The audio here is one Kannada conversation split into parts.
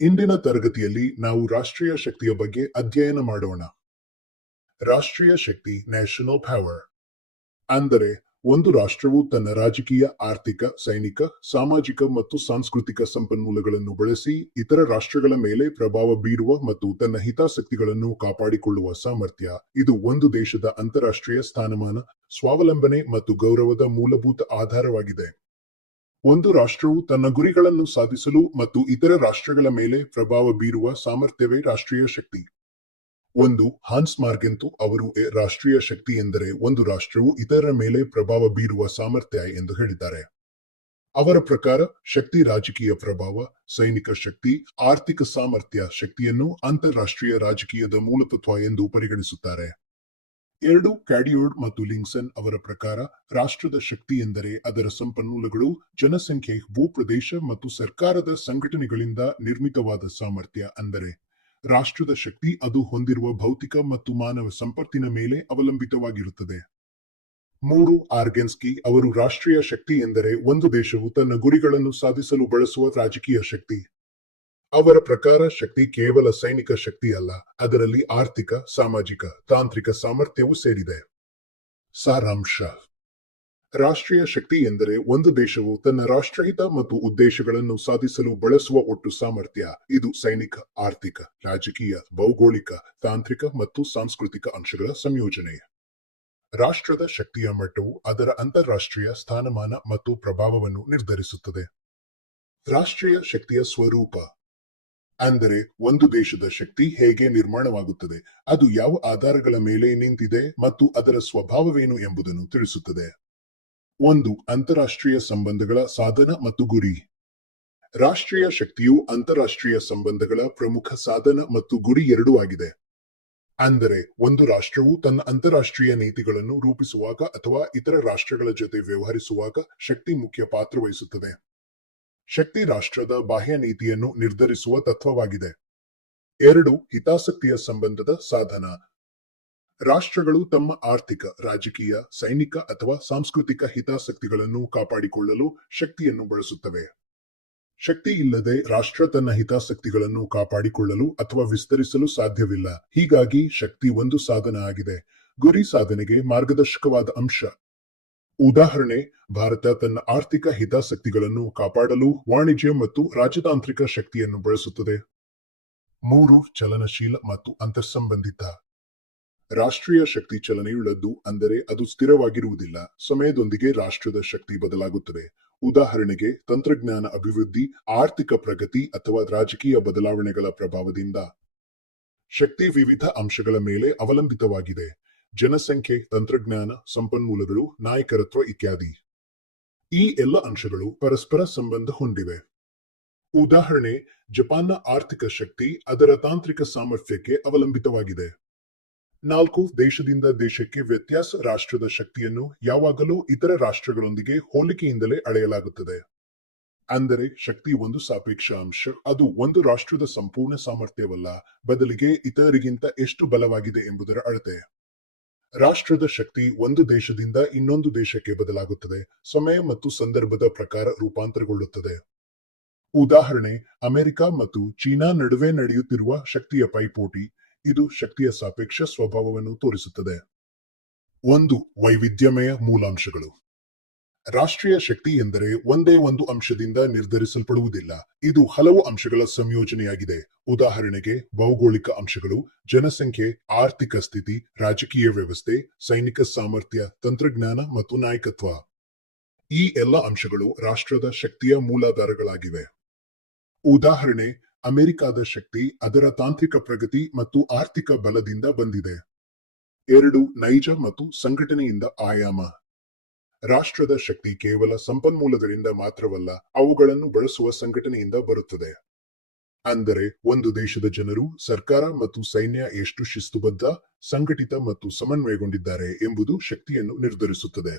ಇಂದಿನ ತರಗತಿಯಲ್ಲಿ ನಾವು ರಾಷ್ಟ್ರೀಯ ಶಕ್ತಿಯ ಬಗ್ಗೆ ಅಧ್ಯಯನ ಮಾಡೋಣ. ರಾಷ್ಟ್ರೀಯ ಶಕ್ತಿ ನ್ಯಾಷನಲ್ ಪವರ್ ಅಂದರೆ ಒಂದು ರಾಷ್ಟ್ರವು ತನ್ನ ರಾಜಕೀಯ, ಆರ್ಥಿಕ, ಸೈನಿಕ, ಸಾಮಾಜಿಕ ಮತ್ತು ಸಾಂಸ್ಕೃತಿಕ ಸಂಪನ್ಮೂಲಗಳನ್ನು ಬಳಸಿ ಇತರ ರಾಷ್ಟ್ರಗಳ ಮೇಲೆ ಪ್ರಭಾವ ಬೀರುವ ಮತ್ತು ತನ್ನ ಹಿತಾಸಕ್ತಿಗಳನ್ನು ಕಾಪಾಡಿಕೊಳ್ಳುವ ಸಾಮರ್ಥ್ಯ. ಇದು ಒಂದು ದೇಶದ ಅಂತಾರಾಷ್ಟ್ರೀಯ ಸ್ಥಾನಮಾನ, ಸ್ವಾವಲಂಬನೆ ಮತ್ತು ಗೌರವದ ಮೂಲಭೂತ ಆಧಾರವಾಗಿದೆ. ಒಂದು ರಾಷ್ಟ್ರವು ತನ್ನ ಗುರಿಗಳನ್ನು ಸಾಧಿಸಲು ಮತ್ತು ಇತರ ರಾಷ್ಟ್ರಗಳ ಮೇಲೆ ಪ್ರಭಾವ ಬೀರುವ ಸಾಮರ್ಥ್ಯವೇ ರಾಷ್ಟ್ರೀಯ ಶಕ್ತಿ. ಒಂದು ಹಾನ್ಸ್ ಮಾರ್ಗೆಂತು ಅವರು ರಾಷ್ಟ್ರೀಯ ಶಕ್ತಿ ಎಂದರೆ ಒಂದು ರಾಷ್ಟ್ರವು ಇತರರ ಮೇಲೆ ಪ್ರಭಾವ ಬೀರುವ ಸಾಮರ್ಥ್ಯ ಎಂದು ಹೇಳಿದ್ದಾರೆ. ಅವರ ಪ್ರಕಾರ ಶಕ್ತಿ ರಾಜಕೀಯ ಪ್ರಭಾವ, ಸೈನಿಕ ಶಕ್ತಿ, ಆರ್ಥಿಕ ಸಾಮರ್ಥ್ಯ ಶಕ್ತಿಯನ್ನು ಅಂತಾರಾಷ್ಟ್ರೀಯ ರಾಜಕೀಯದ ಮೂಲತತ್ವ ಎಂದು ಪರಿಗಣಿಸುತ್ತಾರೆ. ಎರಡು ಕ್ಯಾಡಿಯೋಡ್ ಮತ್ತು ಲಿಂಗ್ಸನ್ ಅವರ ಪ್ರಕಾರ ರಾಷ್ಟ್ರದ ಶಕ್ತಿ ಎಂದರೆ ಅದರ ಸಂಪನ್ಮೂಲಗಳು, ಜನಸಂಖ್ಯೆ, ಭೂಪ್ರದೇಶ ಮತ್ತು ಸರ್ಕಾರದ ಸಂಘಟನೆಗಳಿಂದ ನಿರ್ಮಿತವಾದ ಸಾಮರ್ಥ್ಯ. ಅಂದರೆ ರಾಷ್ಟ್ರದ ಶಕ್ತಿ ಅದು ಹೊಂದಿರುವ ಭೌತಿಕ ಮತ್ತು ಮಾನವ ಸಂಪತ್ತಿನ ಮೇಲೆ ಅವಲಂಬಿತವಾಗಿರುತ್ತದೆ. ಮೂರು ಆರ್ಗೆನ್ಸ್ಕಿ ಅವರು ರಾಷ್ಟ್ರೀಯ ಶಕ್ತಿ ಎಂದರೆ ಒಂದು ದೇಶವು ತನ್ನ ಗುರಿಗಳನ್ನು ಸಾಧಿಸಲು ಬಳಸುವ ರಾಜಕೀಯ ಶಕ್ತಿ. ಅವರ ಪ್ರಕಾರ ಶಕ್ತಿ ಕೇವಲ ಸೈನಿಕ ಶಕ್ತಿ ಅಲ್ಲ, ಅದರಲ್ಲಿ ಆರ್ಥಿಕ, ಸಾಮಾಜಿಕ, ತಾಂತ್ರಿಕ ಸಾಮರ್ಥ್ಯವೂ ಸೇರಿದೆ. ಸಾರಾಂಶ: ರಾಷ್ಟ್ರೀಯ ಶಕ್ತಿ ಎಂದರೆ ಒಂದು ದೇಶವು ತನ್ನ ರಾಷ್ಟ್ರಹಿತ ಮತ್ತು ಉದ್ದೇಶಗಳನ್ನು ಸಾಧಿಸಲು ಬಳಸುವ ಒಟ್ಟು ಸಾಮರ್ಥ್ಯ. ಇದು ಸೈನಿಕ, ಆರ್ಥಿಕ, ರಾಜಕೀಯ, ಭೌಗೋಳಿಕ, ತಾಂತ್ರಿಕ ಮತ್ತು ಸಾಂಸ್ಕೃತಿಕ ಅಂಶಗಳ ಸಂಯೋಜನೆ. ರಾಷ್ಟ್ರದ ಶಕ್ತಿಯ ಮಟ್ಟವು ಅದರ ಅಂತಾರಾಷ್ಟ್ರೀಯ ಸ್ಥಾನಮಾನ ಮತ್ತು ಪ್ರಭಾವವನ್ನು ನಿರ್ಧರಿಸುತ್ತದೆ. ರಾಷ್ಟ್ರೀಯ ಶಕ್ತಿಯ ಸ್ವರೂಪ ಅಂದರೆ ಒಂದು ದೇಶದ ಶಕ್ತಿ ಹೇಗೆ ನಿರ್ಮಾಣವಾಗುತ್ತದೆ, ಅದು ಯಾವ ಆಧಾರಗಳ ಮೇಲೆ ನಿಂತಿದೆ ಮತ್ತು ಅದರ ಸ್ವಭಾವವೇನು ಎಂಬುದನ್ನು ತಿಳಿಸುತ್ತದೆ. ಒಂದು ಅಂತಾರಾಷ್ಟ್ರೀಯ ಸಂಬಂಧಗಳ ಸಾಧನ ಮತ್ತು ಗುರಿ. ರಾಷ್ಟ್ರೀಯ ಶಕ್ತಿಯು ಅಂತಾರಾಷ್ಟ್ರೀಯ ಸಂಬಂಧಗಳ ಪ್ರಮುಖ ಸಾಧನ ಮತ್ತು ಗುರಿ ಎರಡೂ ಆಗಿದೆ. ಅಂದರೆ ಒಂದು ರಾಷ್ಟ್ರವು ತನ್ನ ಅಂತಾರಾಷ್ಟ್ರೀಯ ನೀತಿಗಳನ್ನು ರೂಪಿಸುವಾಗ ಅಥವಾ ಇತರ ರಾಷ್ಟ್ರಗಳ ಜೊತೆ ವ್ಯವಹರಿಸುವಾಗ ಶಕ್ತಿ ಮುಖ್ಯ ಪಾತ್ರ ವಹಿಸುತ್ತದೆ. ಶಕ್ತಿ ರಾಷ್ಟ್ರದ ಬಾಹ್ಯ ನೀತಿಯನ್ನು ನಿರ್ಧರಿಸುವ ತತ್ವವಾಗಿದೆ. ಎರಡು ಹಿತಾಸಕ್ತಿಯ ಸಂಬಂಧದ ಸಾಧನ. ರಾಷ್ಟ್ರಗಳು ತಮ್ಮ ಆರ್ಥಿಕ, ರಾಜಕೀಯ, ಸೈನಿಕ ಅಥವಾ ಸಾಂಸ್ಕೃತಿಕ ಹಿತಾಸಕ್ತಿಗಳನ್ನು ಕಾಪಾಡಿಕೊಳ್ಳಲು ಶಕ್ತಿಯನ್ನು ಬಳಸುತ್ತವೆ. ಶಕ್ತಿ ಇಲ್ಲದೆ ರಾಷ್ಟ್ರ ತನ್ನ ಹಿತಾಸಕ್ತಿಗಳನ್ನು ಕಾಪಾಡಿಕೊಳ್ಳಲು ಅಥವಾ ವಿಸ್ತರಿಸಲು ಸಾಧ್ಯವಿಲ್ಲ. ಹೀಗಾಗಿ ಶಕ್ತಿ ಒಂದು ಸಾಧನ ಆಗಿದೆ, ಗುರಿ ಸಾಧನೆಗೆ ಮಾರ್ಗದರ್ಶಕವಾದ ಅಂಶ. ಉದಾಹರಣೆ: ಭಾರತ ತನ್ನ ಆರ್ಥಿಕ ಹಿತಾಸಕ್ತಿಗಳನ್ನು ಕಾಪಾಡಲು ವಾಣಿಜ್ಯ ಮತ್ತು ರಾಜತಾಂತ್ರಿಕ ಶಕ್ತಿಯನ್ನು ಬಳಸುತ್ತದೆ. ಮೂರು ಚಲನಶೀಲ ಮತ್ತು ಅಂತರ್ಸಂಬಂಧಿತ. ರಾಷ್ಟ್ರೀಯ ಶಕ್ತಿ ಚಲನೆಯುಳ್ಳದ್ದು, ಅಂದರೆ ಅದು ಸ್ಥಿರವಾಗಿರುವುದಿಲ್ಲ. ಸಮಯದೊಂದಿಗೆ ರಾಷ್ಟ್ರದ ಶಕ್ತಿ ಬದಲಾಗುತ್ತದೆ. ಉದಾಹರಣೆಗೆ ತಂತ್ರಜ್ಞಾನ ಅಭಿವೃದ್ಧಿ, ಆರ್ಥಿಕ ಪ್ರಗತಿ ಅಥವಾ ರಾಜಕೀಯ ಬದಲಾವಣೆಗಳ ಪ್ರಭಾವದಿಂದ. ಶಕ್ತಿ ವಿವಿಧ ಅಂಶಗಳ ಮೇಲೆ ಅವಲಂಬಿತವಾಗಿದೆ: ಜನಸಂಖ್ಯೆ, ತಂತ್ರಜ್ಞಾನ, ಸಂಪನ್ಮೂಲಗಳು, ನಾಯಕತ್ವ ಇತ್ಯಾದಿ. ಈ ಎಲ್ಲ ಅಂಶಗಳು ಪರಸ್ಪರ ಸಂಬಂಧ ಹೊಂದಿವೆ. ಉದಾಹರಣೆ: ಜಪಾನ್ನ ಆರ್ಥಿಕ ಶಕ್ತಿ ಅದರ ತಾಂತ್ರಿಕ ಸಾಮರ್ಥ್ಯಕ್ಕೆ ಅವಲಂಬಿತವಾಗಿದೆ. ನಾಲ್ಕು ದೇಶದಿಂದ ದೇಶಕ್ಕೆ ವ್ಯತ್ಯಾಸ. ರಾಷ್ಟ್ರದ ಶಕ್ತಿಯನ್ನು ಯಾವಾಗಲೂ ಇತರ ರಾಷ್ಟ್ರಗಳೊಂದಿಗೆ ಹೋಲಿಕೆಯಿಂದಲೇ ಅಳೆಯಲಾಗುತ್ತದೆ. ಅಂದರೆ ಶಕ್ತಿ ಒಂದು ಸಾಪೇಕ್ಷ ಅಂಶ, ಅದು ಒಂದು ರಾಷ್ಟ್ರದ ಸಂಪೂರ್ಣ ಸಾಮರ್ಥ್ಯವಲ್ಲ, ಬದಲಿಗೆ ಇತರರಿಗಿಂತ ಎಷ್ಟು ಬಲವಾಗಿದೆ ಎಂಬುದರ ಅಳತೆ. ರಾಷ್ಟ್ರದ ಶಕ್ತಿ ಒಂದು ದೇಶದಿಂದ ಇನ್ನೊಂದು ದೇಶಕ್ಕೆ ಬದಲಾಗುತ್ತದೆ, ಸಮಯ ಮತ್ತು ಸಂದರ್ಭದ ಪ್ರಕಾರ ರೂಪಾಂತರಗೊಳ್ಳುತ್ತದೆ. ಉದಾಹರಣೆ: ಅಮೆರಿಕ ಮತ್ತು ಚೀನಾ ನಡುವೆ ನಡೆಯುತ್ತಿರುವ ಶಕ್ತಿಯ ಪೈಪೋಟಿ. ಇದು ಶಕ್ತಿಯ ಸಾಪೇಕ್ಷ ಸ್ವಭಾವವನ್ನು ತೋರಿಸುತ್ತದೆ. ಒಂದು ವೈವಿಧ್ಯಮಯ ಮೂಲಾಂಶಗಳು. ರಾಷ್ಟ್ರೀಯ ಶಕ್ತಿ ಎಂದರೆ ಒಂದೇ ಒಂದು ಅಂಶದಿಂದ ನಿರ್ಧರಿಸಲ್ಪಡುವುದಿಲ್ಲ, ಇದು ಹಲವು ಅಂಶಗಳ ಸಂಯೋಜನೆಯಾಗಿದೆ. ಉದಾಹರಣೆಗೆ ಭೌಗೋಳಿಕ ಅಂಶಗಳು, ಜನಸಂಖ್ಯೆ, ಆರ್ಥಿಕ ಸ್ಥಿತಿ, ರಾಜಕೀಯ ವ್ಯವಸ್ಥೆ, ಸೈನಿಕ ಸಾಮರ್ಥ್ಯ, ತಂತ್ರಜ್ಞಾನ ಮತ್ತು ನಾಯಕತ್ವ. ಈ ಎಲ್ಲ ಅಂಶಗಳು ರಾಷ್ಟ್ರದ ಶಕ್ತಿಯ ಮೂಲಾಧಾರಗಳಾಗಿವೆ. ಉದಾಹರಣೆ: ಅಮೆರಿಕದ ಶಕ್ತಿ ಅದರ ತಾಂತ್ರಿಕ ಪ್ರಗತಿ ಮತ್ತು ಆರ್ಥಿಕ ಬಲದಿಂದ ಬಂದಿದೆ. ಎರಡು ನೈಜ ಮತ್ತು ಸಂಘಟನೆಯಿಂದ ಆಯಾಮ. ರಾಷ್ಟ್ರದ ಶಕ್ತಿ ಕೇವಲ ಸಂಪನ್ಮೂಲಗಳಿಂದ ಮಾತ್ರವಲ್ಲ, ಅವುಗಳನ್ನು ಬಳಸುವ ಸಂಘಟನೆಯಿಂದ ಬರುತ್ತದೆ. ಅಂದರೆ ಒಂದು ದೇಶದ ಜನರು, ಸರ್ಕಾರ ಮತ್ತು ಸೈನ್ಯ ಎಷ್ಟು ಶಿಸ್ತುಬದ್ಧ, ಸಂಘಟಿತ ಮತ್ತು ಸಮನ್ವಯಗೊಂಡಿದ್ದಾರೆ ಎಂಬುದು ಶಕ್ತಿಯನ್ನು ನಿರ್ಧರಿಸುತ್ತದೆ.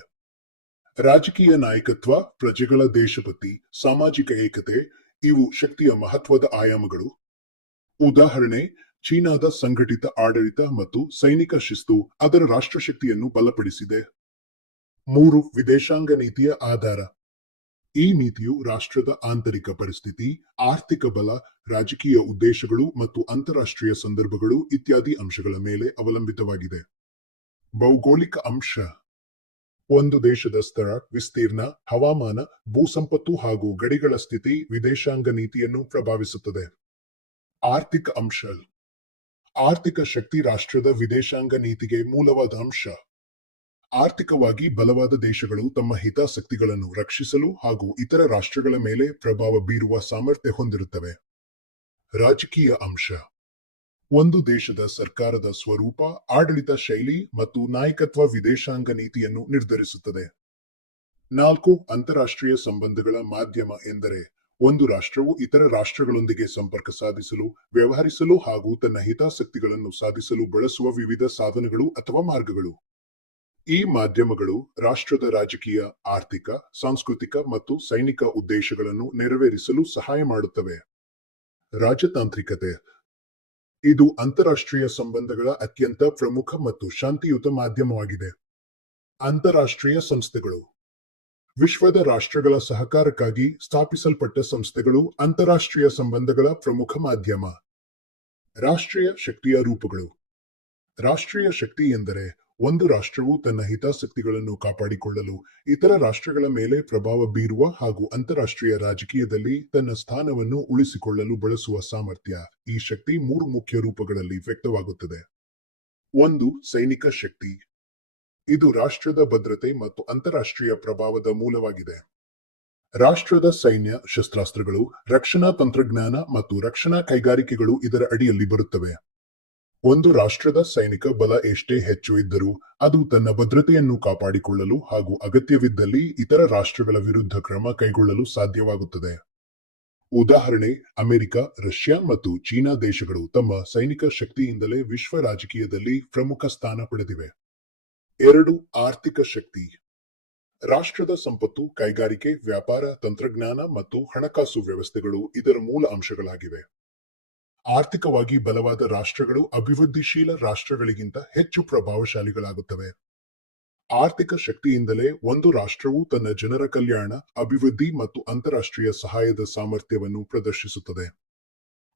ರಾಜಕೀಯ ನಾಯಕತ್ವ, ಪ್ರಜೆಗಳ ದೇಶಭಕ್ತಿ, ಸಾಮಾಜಿಕ ಏಕತೆ ಇವು ಶಕ್ತಿಯ ಮಹತ್ವದ ಆಯಾಮಗಳು. ಉದಾಹರಣೆ: ಚೀನಾದ ಸಂಘಟಿತ ಆಡಳಿತ ಮತ್ತು ಸೈನಿಕ ಶಿಸ್ತು ಅದರ ರಾಷ್ಟ್ರಶಕ್ತಿಯನ್ನು ಬಲಪಡಿಸಿದೆ. ಮೂರು ವಿದೇಶಾಂಗ ನೀತಿಯ ಆಧಾರ. ಈ ನೀತಿಯು ರಾಷ್ಟ್ರದ ಆಂತರಿಕ ಪರಿಸ್ಥಿತಿ, ಆರ್ಥಿಕ ಬಲ, ರಾಜಕೀಯ ಉದ್ದೇಶಗಳು ಮತ್ತು ಅಂತರಾಷ್ಟ್ರೀಯ ಸಂದರ್ಭಗಳು ಇತ್ಯಾದಿ ಅಂಶಗಳ ಮೇಲೆ ಅವಲಂಬಿತವಾಗಿದೆ. ಭೌಗೋಳಿಕ ಅಂಶ ಒಂದು ದೇಶದ ಸ್ಥಳ, ವಿಸ್ತೀರ್ಣ, ಹವಾಮಾನ, ಭೂಸಂಪತ್ತು ಹಾಗೂ ಗಡಿಗಳ ಸ್ಥಿತಿ ವಿದೇಶಾಂಗ ನೀತಿಯನ್ನು ಪ್ರಭಾವಿಸುತ್ತದೆ. ಆರ್ಥಿಕ ಅಂಶ ಆರ್ಥಿಕ ಶಕ್ತಿ ರಾಷ್ಟ್ರದ ವಿದೇಶಾಂಗ ನೀತಿಗೆ ಮೂಲವಾದ ಅಂಶ. ಆರ್ಥಿಕವಾಗಿ ಬಲವಾದ ದೇಶಗಳು ತಮ್ಮ ಹಿತಾಸಕ್ತಿಗಳನ್ನು ರಕ್ಷಿಸಲು ಹಾಗೂ ಇತರ ರಾಷ್ಟ್ರಗಳ ಮೇಲೆ ಪ್ರಭಾವ ಬೀರುವ ಸಾಮರ್ಥ್ಯ ಹೊಂದಿರುತ್ತವೆ. ರಾಜಕೀಯ ಅಂಶ ಒಂದು ದೇಶದ ಸರ್ಕಾರದ ಸ್ವರೂಪ, ಆಡಳಿತ ಶೈಲಿ ಮತ್ತು ನಾಯಕತ್ವ ವಿದೇಶಾಂಗ ನೀತಿಯನ್ನು ನಿರ್ಧರಿಸುತ್ತದೆ. 4 ಅಂತಾರಾಷ್ಟ್ರೀಯ ಸಂಬಂಧಗಳ ಮಾಧ್ಯಮ ಎಂದರೆ ಒಂದು ರಾಷ್ಟ್ರವು ಇತರ ರಾಷ್ಟ್ರಗಳೊಂದಿಗೆ ಸಂಪರ್ಕ ಸಾಧಿಸಲು, ವ್ಯವಹರಿಸಲು ಹಾಗೂ ತನ್ನ ಹಿತಾಸಕ್ತಿಗಳನ್ನು ಸಾಧಿಸಲು ಬಳಸುವ ವಿವಿಧ ಸಾಧನಗಳು ಅಥವಾ ಮಾರ್ಗಗಳು. ಈ ಮಾಧ್ಯಮಗಳು ರಾಷ್ಟ್ರದ ರಾಜಕೀಯ, ಆರ್ಥಿಕ, ಸಾಂಸ್ಕೃತಿಕ ಮತ್ತು ಸೈನಿಕ ಉದ್ದೇಶಗಳನ್ನು ನೆರವೇರಿಸಲು ಸಹಾಯ ಮಾಡುತ್ತವೆ. ರಾಜತಾಂತ್ರಿಕತೆ ಇದು ಅಂತಾರಾಷ್ಟ್ರೀಯ ಸಂಬಂಧಗಳ ಅತ್ಯಂತ ಪ್ರಮುಖ ಮತ್ತು ಶಾಂತಿಯುತ ಮಾಧ್ಯಮವಾಗಿದೆ. ಅಂತಾರಾಷ್ಟ್ರೀಯ ಸಂಸ್ಥೆಗಳು ವಿಶ್ವದ ರಾಷ್ಟ್ರಗಳ ಸಹಕಾರಕ್ಕಾಗಿ ಸ್ಥಾಪಿಸಲ್ಪಟ್ಟ ಸಂಸ್ಥೆಗಳು ಅಂತಾರಾಷ್ಟ್ರೀಯ ಸಂಬಂಧಗಳ ಪ್ರಮುಖ ಮಾಧ್ಯಮ. ರಾಷ್ಟ್ರೀಯ ಶಕ್ತಿಯ ರೂಪಗಳು ರಾಷ್ಟ್ರೀಯ ಶಕ್ತಿ ಎಂದರೆ ಒಂದು ರಾಷ್ಟ್ರವು ತನ್ನ ಹಿತಾಸಕ್ತಿಗಳನ್ನು ಕಾಪಾಡಿಕೊಳ್ಳಲು, ಇತರ ರಾಷ್ಟ್ರಗಳ ಮೇಲೆ ಪ್ರಭಾವ ಬೀರುವ ಹಾಗೂ ಅಂತಾರಾಷ್ಟ್ರೀಯ ರಾಜಕೀಯದಲ್ಲಿ ತನ್ನ ಸ್ಥಾನವನ್ನು ಉಳಿಸಿಕೊಳ್ಳಲು ಬಳಸುವ ಸಾಮರ್ಥ್ಯ. ಈ ಶಕ್ತಿ 3 ಮುಖ್ಯ ರೂಪಗಳಲ್ಲಿ ವ್ಯಕ್ತವಾಗುತ್ತದೆ. 1. ಸೈನಿಕ ಶಕ್ತಿ. ಇದು ರಾಷ್ಟ್ರದ ಭದ್ರತೆ ಮತ್ತು ಅಂತಾರಾಷ್ಟ್ರೀಯ ಪ್ರಭಾವದ ಮೂಲವಾಗಿದೆ. ರಾಷ್ಟ್ರದ ಸೈನ್ಯ, ಶಸ್ತ್ರಾಸ್ತ್ರಗಳು, ರಕ್ಷಣಾ ತಂತ್ರಜ್ಞಾನ ಮತ್ತು ರಕ್ಷಣಾ ಕೈಗಾರಿಕೆಗಳು ಇದರ ಅಡಿಯಲ್ಲಿ ಬರುತ್ತವೆ. ಒಂದು ರಾಷ್ಟ್ರದ ಸೈನಿಕ ಬಲ ಎಷ್ಟೇ ಹೆಚ್ಚು ಇದ್ದರೂ ಅದು ತನ್ನ ಭದ್ರತೆಯನ್ನು ಕಾಪಾಡಿಕೊಳ್ಳಲು ಹಾಗೂ ಅಗತ್ಯವಿದ್ದಲ್ಲಿ ಇತರ ರಾಷ್ಟ್ರಗಳ ವಿರುದ್ಧ ಕ್ರಮ ಕೈಗೊಳ್ಳಲು ಸಾಧ್ಯವಾಗುತ್ತದೆ. ಉದಾಹರಣೆ, ಅಮೆರಿಕ, ರಷ್ಯಾ ಮತ್ತು ಚೀನಾ ದೇಶಗಳು ತಮ್ಮ ಸೈನಿಕ ಶಕ್ತಿಯಿಂದಲೇ ವಿಶ್ವ ರಾಜಕೀಯದಲ್ಲಿ ಪ್ರಮುಖ ಸ್ಥಾನ ಪಡೆದಿವೆ. 2. ಆರ್ಥಿಕ ಶಕ್ತಿ. ರಾಷ್ಟ್ರದ ಸಂಪತ್ತು, ಕೈಗಾರಿಕೆ, ವ್ಯಾಪಾರ, ತಂತ್ರಜ್ಞಾನ ಮತ್ತು ಹಣಕಾಸು ವ್ಯವಸ್ಥೆಗಳು ಇದರ ಮೂಲ ಅಂಶಗಳಾಗಿವೆ. ಆರ್ಥಿಕವಾಗಿ ಬಲವಾದ ರಾಷ್ಟ್ರಗಳು ಅಭಿವೃದ್ಧಿಶೀಲ ರಾಷ್ಟ್ರಗಳಿಗಿಂತ ಹೆಚ್ಚು ಪ್ರಭಾವಶಾಲಿಗಳಾಗುತ್ತವೆ. ಆರ್ಥಿಕ ಶಕ್ತಿಯಿಂದಲೇ ಒಂದು ರಾಷ್ಟ್ರವು ತನ್ನ ಜನರ ಕಲ್ಯಾಣ, ಅಭಿವೃದ್ಧಿ ಮತ್ತು ಅಂತಾರಾಷ್ಟ್ರೀಯ ಸಹಾಯದ ಸಾಮರ್ಥ್ಯವನ್ನು ಪ್ರದರ್ಶಿಸುತ್ತದೆ.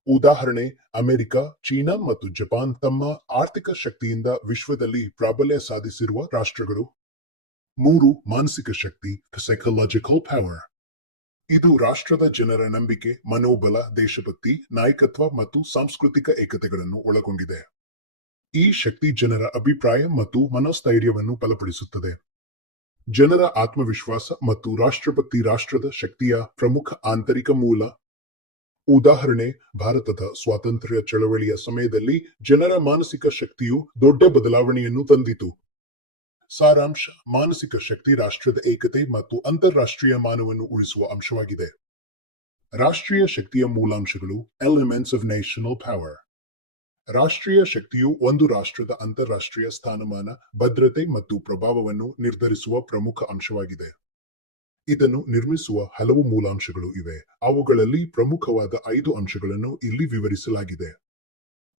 ಉದಾಹರಣೆ, ಅಮೆರಿಕ, ಚೀನಾ ಮತ್ತು ಜಪಾನ್ ತಮ್ಮ ಆರ್ಥಿಕ ಶಕ್ತಿಯಿಂದ ವಿಶ್ವದಲ್ಲಿ ಪ್ರಾಬಲ್ಯ ಸಾಧಿಸಿರುವ ರಾಷ್ಟ್ರಗಳು. 3. ಮಾನಸಿಕ ಶಕ್ತಿ, ಸೈಕಲಾಜಿಕಲ್ ಪವರ್. ಇದು ರಾಷ್ಟ್ರದ ಜನರ ನಂಬಿಕೆ, ಮನೋಬಲ, ದೇಶಭಕ್ತಿ, ನಾಯಕತ್ವ ಮತ್ತು ಸಾಂಸ್ಕೃತಿಕ ಏಕತೆಗಳನ್ನು ಒಳಗೊಂಡಿದೆ. ಈ ಶಕ್ತಿ ಜನರ ಅಭಿಪ್ರಾಯ ಮತ್ತು ಮನೋಸ್ಥೈರ್ಯವನ್ನು ಬಲಪಡಿಸುತ್ತದೆ. ಜನರ ಆತ್ಮವಿಶ್ವಾಸ ಮತ್ತು ರಾಷ್ಟ್ರಭಕ್ತಿ ರಾಷ್ಟ್ರದ ಶಕ್ತಿಯ ಪ್ರಮುಖ ಆಂತರಿಕ ಮೂಲ. ಉದಾಹರಣೆ, ಭಾರತದ ಸ್ವಾತಂತ್ರ್ಯ ಚಳವಳಿಯ ಸಮಯದಲ್ಲಿ ಜನರ ಮಾನಸಿಕ ಶಕ್ತಿಯು ದೊಡ್ಡ ಬದಲಾವಣೆಯನ್ನು ತಂದಿತು. ಸಾರಾಂಶ: ಮಾನಸಿಕ ಶಕ್ತಿ ರಾಷ್ಟ್ರದ ಏಕತೆ ಮತ್ತು ಅಂತಾರಾಷ್ಟ್ರೀಯ ಮಾನವನ್ನು ಉಳಿಸುವ ಅಂಶವಾಗಿದೆ. ರಾಷ್ಟ್ರೀಯ ಶಕ್ತಿಯ ಮೂಲಾಂಶಗಳು. Elements of national power. ರಾಷ್ಟ್ರೀಯ ಶಕ್ತಿಯು ಒಂದು ರಾಷ್ಟ್ರದ ಅಂತಾರಾಷ್ಟ್ರೀಯ ಸ್ಥಾನಮಾನ, ಭದ್ರತೆ ಮತ್ತು ಪ್ರಭಾವವನ್ನು ನಿರ್ಧರಿಸುವ ಪ್ರಮುಖ ಅಂಶವಾಗಿದೆ. ಇದನ್ನು ನಿರ್ಮಿಸುವ ಹಲವು ಮೂಲಾಂಶಗಳು ಇವೆ. ಅವುಗಳಲ್ಲಿ ಪ್ರಮುಖವಾದ 5 ಅಂಶಗಳನ್ನು ಇಲ್ಲಿ ವಿವರಿಸಲಾಗಿದೆ.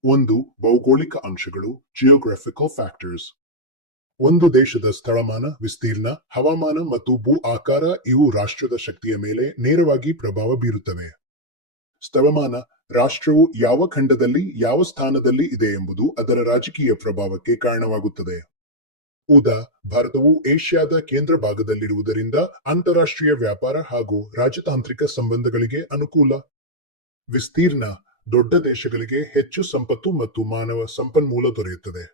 1. ಭೌಗೋಳಿಕ ಅಂಶಗಳು, ಜಿಯೋಗ್ರಾಫಿಕಲ್ ಫ್ಯಾಕ್ಟರ್ಸ್. ಒಂದು ದೇಶದ ಸ್ಥಳಮಾನ, ವಿಸ್ತೀರ್ಣ, ಹವಾಮಾನ ಮತ್ತು ಭೂ ಆಕಾರ ಇವು ರಾಷ್ಟ್ರದ ಶಕ್ತಿಯ ಮೇಲೆ ನೇರವಾಗಿ ಪ್ರಭಾವ ಬೀರುತ್ತವೆ. ಸ್ಥಳಮಾನ: ರಾಷ್ಟ್ರವು ಯಾವ ಖಂಡದಲ್ಲಿ, ಯಾವ ಸ್ಥಾನದಲ್ಲಿ ಇದೆ ಎಂಬುದು ಅದರ ರಾಜಕೀಯ ಪ್ರಭಾವಕ್ಕೆ ಕಾರಣವಾಗುತ್ತದೆ. ಉದಾ. ಭಾರತವು ಏಷ್ಯಾದ ಕೇಂದ್ರ ಭಾಗದಲ್ಲಿರುವುದರಿಂದ ಅಂತಾರಾಷ್ಟ್ರೀಯ ವ್ಯಾಪಾರ ಹಾಗೂ ರಾಜತಾಂತ್ರಿಕ ಸಂಬಂಧಗಳಿಗೆ ಅನುಕೂಲ. ವಿಸ್ತೀರ್ಣ: ದೊಡ್ಡ ದೇಶಗಳಿಗೆ ಹೆಚ್ಚು ಸಂಪತ್ತು ಮತ್ತು ಮಾನವ ಸಂಪನ್ಮೂಲ ದೊರೆಯುತ್ತದೆ.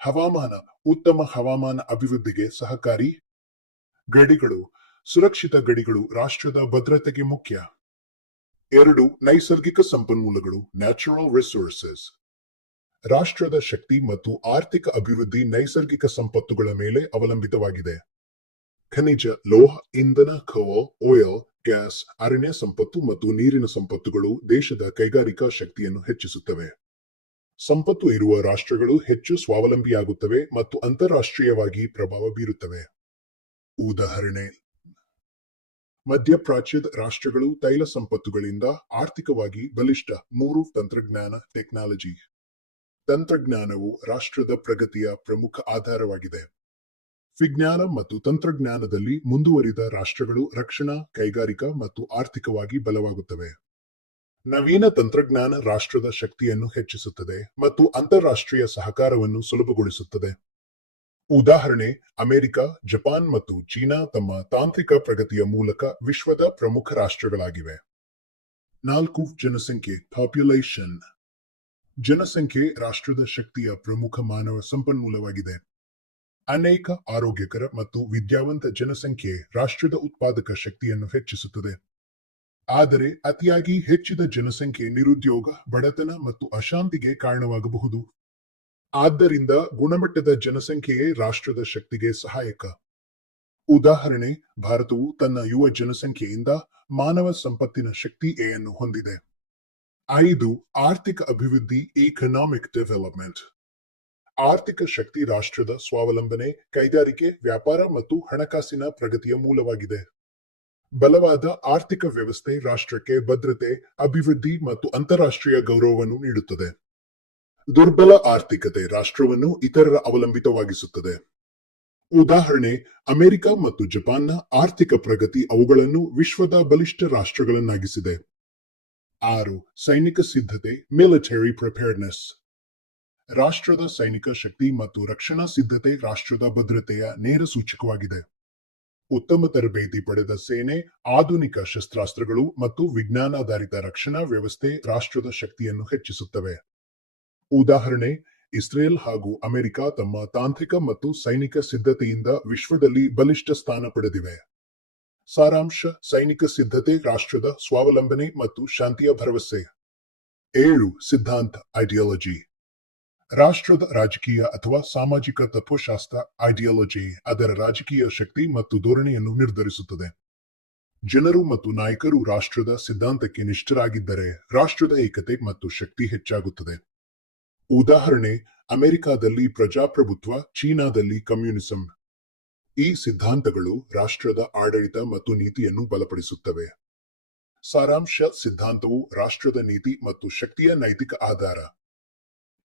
ಹವಾಮಾನ: ಉತ್ತಮ ಹವಾಮಾನ ಅಭಿವೃದ್ಧಿಗೆ ಸಹಕಾರಿ. ಗಡಿಗಳು: ಸುರಕ್ಷಿತ ಗಡಿಗಳು ರಾಷ್ಟ್ರದ ಭದ್ರತೆಗೆ ಮುಖ್ಯ. 2. ನೈಸರ್ಗಿಕ ಸಂಪನ್ಮೂಲಗಳು, ನ್ಯಾಚುರಲ್ ರಿಸೋರ್ಸಸ್. ರಾಷ್ಟ್ರದ ಶಕ್ತಿ ಮತ್ತು ಆರ್ಥಿಕ ಅಭಿವೃದ್ಧಿ ನೈಸರ್ಗಿಕ ಸಂಪತ್ತುಗಳ ಮೇಲೆ ಅವಲಂಬಿತವಾಗಿದೆ. ಖನಿಜ, ಲೋಹ, ಇಂಧನ, ಕೋಲ್, ಆಯಿಲ್, ಗ್ಯಾಸ್, ಅರಣ್ಯ ಸಂಪತ್ತು ಮತ್ತು ನೀರಿನ ಸಂಪತ್ತುಗಳು ದೇಶದ ಕೈಗಾರಿಕಾ ಶಕ್ತಿಯನ್ನು ಹೆಚ್ಚಿಸುತ್ತವೆ. ಸಂಪತ್ತು ಇರುವ ರಾಷ್ಟ್ರಗಳು ಹೆಚ್ಚು ಸ್ವಾವಲಂಬಿಯಾಗುತ್ತವೆ ಮತ್ತು ಅಂತಾರಾಷ್ಟ್ರೀಯವಾಗಿ ಪ್ರಭಾವ ಬೀರುತ್ತವೆ. ಉದಾಹರಣೆ, ಮಧ್ಯಪ್ರಾಚ್ಯದ ರಾಷ್ಟ್ರಗಳು ತೈಲ ಸಂಪತ್ತುಗಳಿಂದ ಆರ್ಥಿಕವಾಗಿ ಬಲಿಷ್ಠ. 3. ತಂತ್ರಜ್ಞಾನ, ಟೆಕ್ನಾಲಜಿ. ತಂತ್ರಜ್ಞಾನವು ರಾಷ್ಟ್ರದ ಪ್ರಗತಿಯ ಪ್ರಮುಖ ಆಧಾರವಾಗಿದೆ. ವಿಜ್ಞಾನ ಮತ್ತು ತಂತ್ರಜ್ಞಾನದಲ್ಲಿ ಮುಂದುವರಿದ ರಾಷ್ಟ್ರಗಳು ರಕ್ಷಣಾ, ಕೈಗಾರಿಕಾ ಮತ್ತು ಆರ್ಥಿಕವಾಗಿ ಬಲವಾಗುತ್ತವೆ. ನವೀನ ತಂತ್ರಜ್ಞಾನ ರಾಷ್ಟ್ರದ ಶಕ್ತಿಯನ್ನು ಹೆಚ್ಚಿಸುತ್ತದೆ ಮತ್ತು ಅಂತಾರಾಷ್ಟ್ರೀಯ ಸಹಕಾರವನ್ನು ಸುಲಭಗೊಳಿಸುತ್ತದೆ. ಉದಾಹರಣೆ, ಅಮೆರಿಕ, ಜಪಾನ್ ಮತ್ತು ಚೀನಾ ತಮ್ಮ ತಾಂತ್ರಿಕ ಪ್ರಗತಿಯ ಮೂಲಕ ವಿಶ್ವದ ಪ್ರಮುಖ ರಾಷ್ಟ್ರಗಳಾಗಿವೆ. 4. ಜನಸಂಖ್ಯೆ ಪಾಪ್ಯುಲೇಷನ್. ಜನಸಂಖ್ಯೆ ರಾಷ್ಟ್ರದ ಶಕ್ತಿಯ ಪ್ರಮುಖ ಮಾನವ ಸಂಪನ್ಮೂಲವಾಗಿದೆ. ಅನೇಕ ಆರೋಗ್ಯಕರ ಮತ್ತು ವಿದ್ಯಾವಂತ ಜನಸಂಖ್ಯೆ ರಾಷ್ಟ್ರದ ಉತ್ಪಾದಕ ಶಕ್ತಿಯನ್ನು ಹೆಚ್ಚಿಸುತ್ತದೆ. ಆದರೆ ಅತಿಯಾಗಿ ಹೆಚ್ಚಿದ ಜನಸಂಖ್ಯೆ ನಿರುದ್ಯೋಗ, ಬಡತನ ಮತ್ತು ಅಶಾಂತಿಗೆ ಕಾರಣವಾಗಬಹುದು. ಆದ್ದರಿಂದ ಗುಣಮಟ್ಟದ ಜನಸಂಖ್ಯೆಯೇ ರಾಷ್ಟ್ರದ ಶಕ್ತಿಗೆ ಸಹಾಯಕ. ಉದಾಹರಣೆ, ಭಾರತವು ತನ್ನ ಯುವ ಜನಸಂಖ್ಯೆಯಿಂದ ಮಾನವ ಸಂಪತ್ತಿನ ಶಕ್ತಿ ಎಯನ್ನು ಹೊಂದಿದೆ. 5. ಆರ್ಥಿಕ ಅಭಿವೃದ್ಧಿ ಎಕನಾಮಿಕ್ ಡೆವಲಪ್ಮೆಂಟ್. ಆರ್ಥಿಕ ಶಕ್ತಿ ರಾಷ್ಟ್ರದ ಸ್ವಾವಲಂಬನೆ, ಕೈಗಾರಿಕೆ, ವ್ಯಾಪಾರ ಮತ್ತು ಹಣಕಾಸಿನ ಪ್ರಗತಿಯ ಮೂಲವಾಗಿದೆ. ಬಲವಾದ ಆರ್ಥಿಕ ವ್ಯವಸ್ಥೆ ರಾಷ್ಟ್ರಕ್ಕೆ ಭದ್ರತೆ, ಅಭಿವೃದ್ಧಿ ಮತ್ತು ಅಂತಾರಾಷ್ಟ್ರೀಯ ಗೌರವವನ್ನು ನೀಡುತ್ತದೆ. ದುರ್ಬಲ ಆರ್ಥಿಕತೆ ರಾಷ್ಟ್ರವನ್ನು ಇತರರ ಅವಲಂಬಿತವಾಗಿಸುತ್ತದೆ. ಉದಾಹರಣೆ, ಅಮೆರಿಕ ಮತ್ತು ಜಪಾನ್ನ ಆರ್ಥಿಕ ಪ್ರಗತಿ ಅವುಗಳನ್ನು ವಿಶ್ವದ ಬಲಿಷ್ಠ ರಾಷ್ಟ್ರಗಳನ್ನಾಗಿಸಿದೆ. 6. ಸೈನಿಕ ಸಿದ್ಧತೆ ಮಿಲಿಟರಿ ಪ್ರಿಪೇರ್ಡ್ನೆಸ್. ರಾಷ್ಟ್ರದ ಸೈನಿಕ ಶಕ್ತಿ ಮತ್ತು ರಕ್ಷಣಾ ಸಿದ್ಧತೆ ರಾಷ್ಟ್ರದ ಭದ್ರತೆಯ ನೇರ ಸೂಚಕವಾಗಿದೆ. ಉತ್ತಮ ತರಬೇತಿ ಪಡೆದ ಸೇನೆ, ಆಧುನಿಕ ಶಸ್ತ್ರಾಸ್ತ್ರಗಳು ಮತ್ತು ವಿಜ್ಞಾನಾಧಾರಿತ ರಕ್ಷಣಾ ವ್ಯವಸ್ಥೆ ರಾಷ್ಟ್ರದ ಶಕ್ತಿಯನ್ನು ಹೆಚ್ಚಿಸುತ್ತವೆ. ಉದಾಹರಣೆ, ಇಸ್ರೇಲ್ ಹಾಗೂ ಅಮೆರಿಕ ತಮ್ಮ ತಾಂತ್ರಿಕ ಮತ್ತು ಸೈನಿಕ ಸಿದ್ಧತೆಯಿಂದ ವಿಶ್ವದಲ್ಲಿ ಬಲಿಷ್ಠ ಸ್ಥಾನ ಪಡೆದಿವೆ. ಸಾರಾಂಶ: ಸೈನಿಕ ಸಿದ್ಧತೆ ರಾಷ್ಟ್ರದ ಸ್ವಾವಲಂಬನೆ ಮತ್ತು ಶಾಂತಿಯ ಭರವಸೆ. 7. ಸಿದ್ಧಾಂತ ಐಡಿಯಾಲಜಿ. ರಾಷ್ಟ್ರದ ರಾಜಕೀಯ ಅಥವಾ ಸಾಮಾಜಿಕ ತತ್ವಶಾಸ್ತ್ರ ಐಡಿಯಾಲಜಿ ಅದರ ರಾಜಕೀಯ ಶಕ್ತಿ ಮತ್ತು ಧೋರಣೆಯನ್ನು ನಿರ್ಧರಿಸುತ್ತದೆ. ಜನರು ಮತ್ತು ನಾಯಕರು ರಾಷ್ಟ್ರದ ಸಿದ್ಧಾಂತಕ್ಕೆ ನಿಷ್ಠರಾಗಿದ್ದರೆ ರಾಷ್ಟ್ರದ ಏಕತೆ ಮತ್ತು ಶಕ್ತಿ ಹೆಚ್ಚಾಗುತ್ತದೆ. ಉದಾಹರಣೆ, ಅಮೆರಿಕಾದಲ್ಲಿ ಪ್ರಜಾಪ್ರಭುತ್ವ, ಚೀನಾದಲ್ಲಿ ಕಮ್ಯುನಿಸಂ. ಈ ಸಿದ್ಧಾಂತಗಳು ರಾಷ್ಟ್ರದ ಆಡಳಿತ ಮತ್ತು ನೀತಿಯನ್ನು ಬಲಪಡಿಸುತ್ತವೆ. ಸಾರಾಂಶ: ಸಿದ್ಧಾಂತವು ರಾಷ್ಟ್ರದ ನೀತಿ ಮತ್ತು ಶಕ್ತಿಯ ನೈತಿಕ ಆಧಾರ.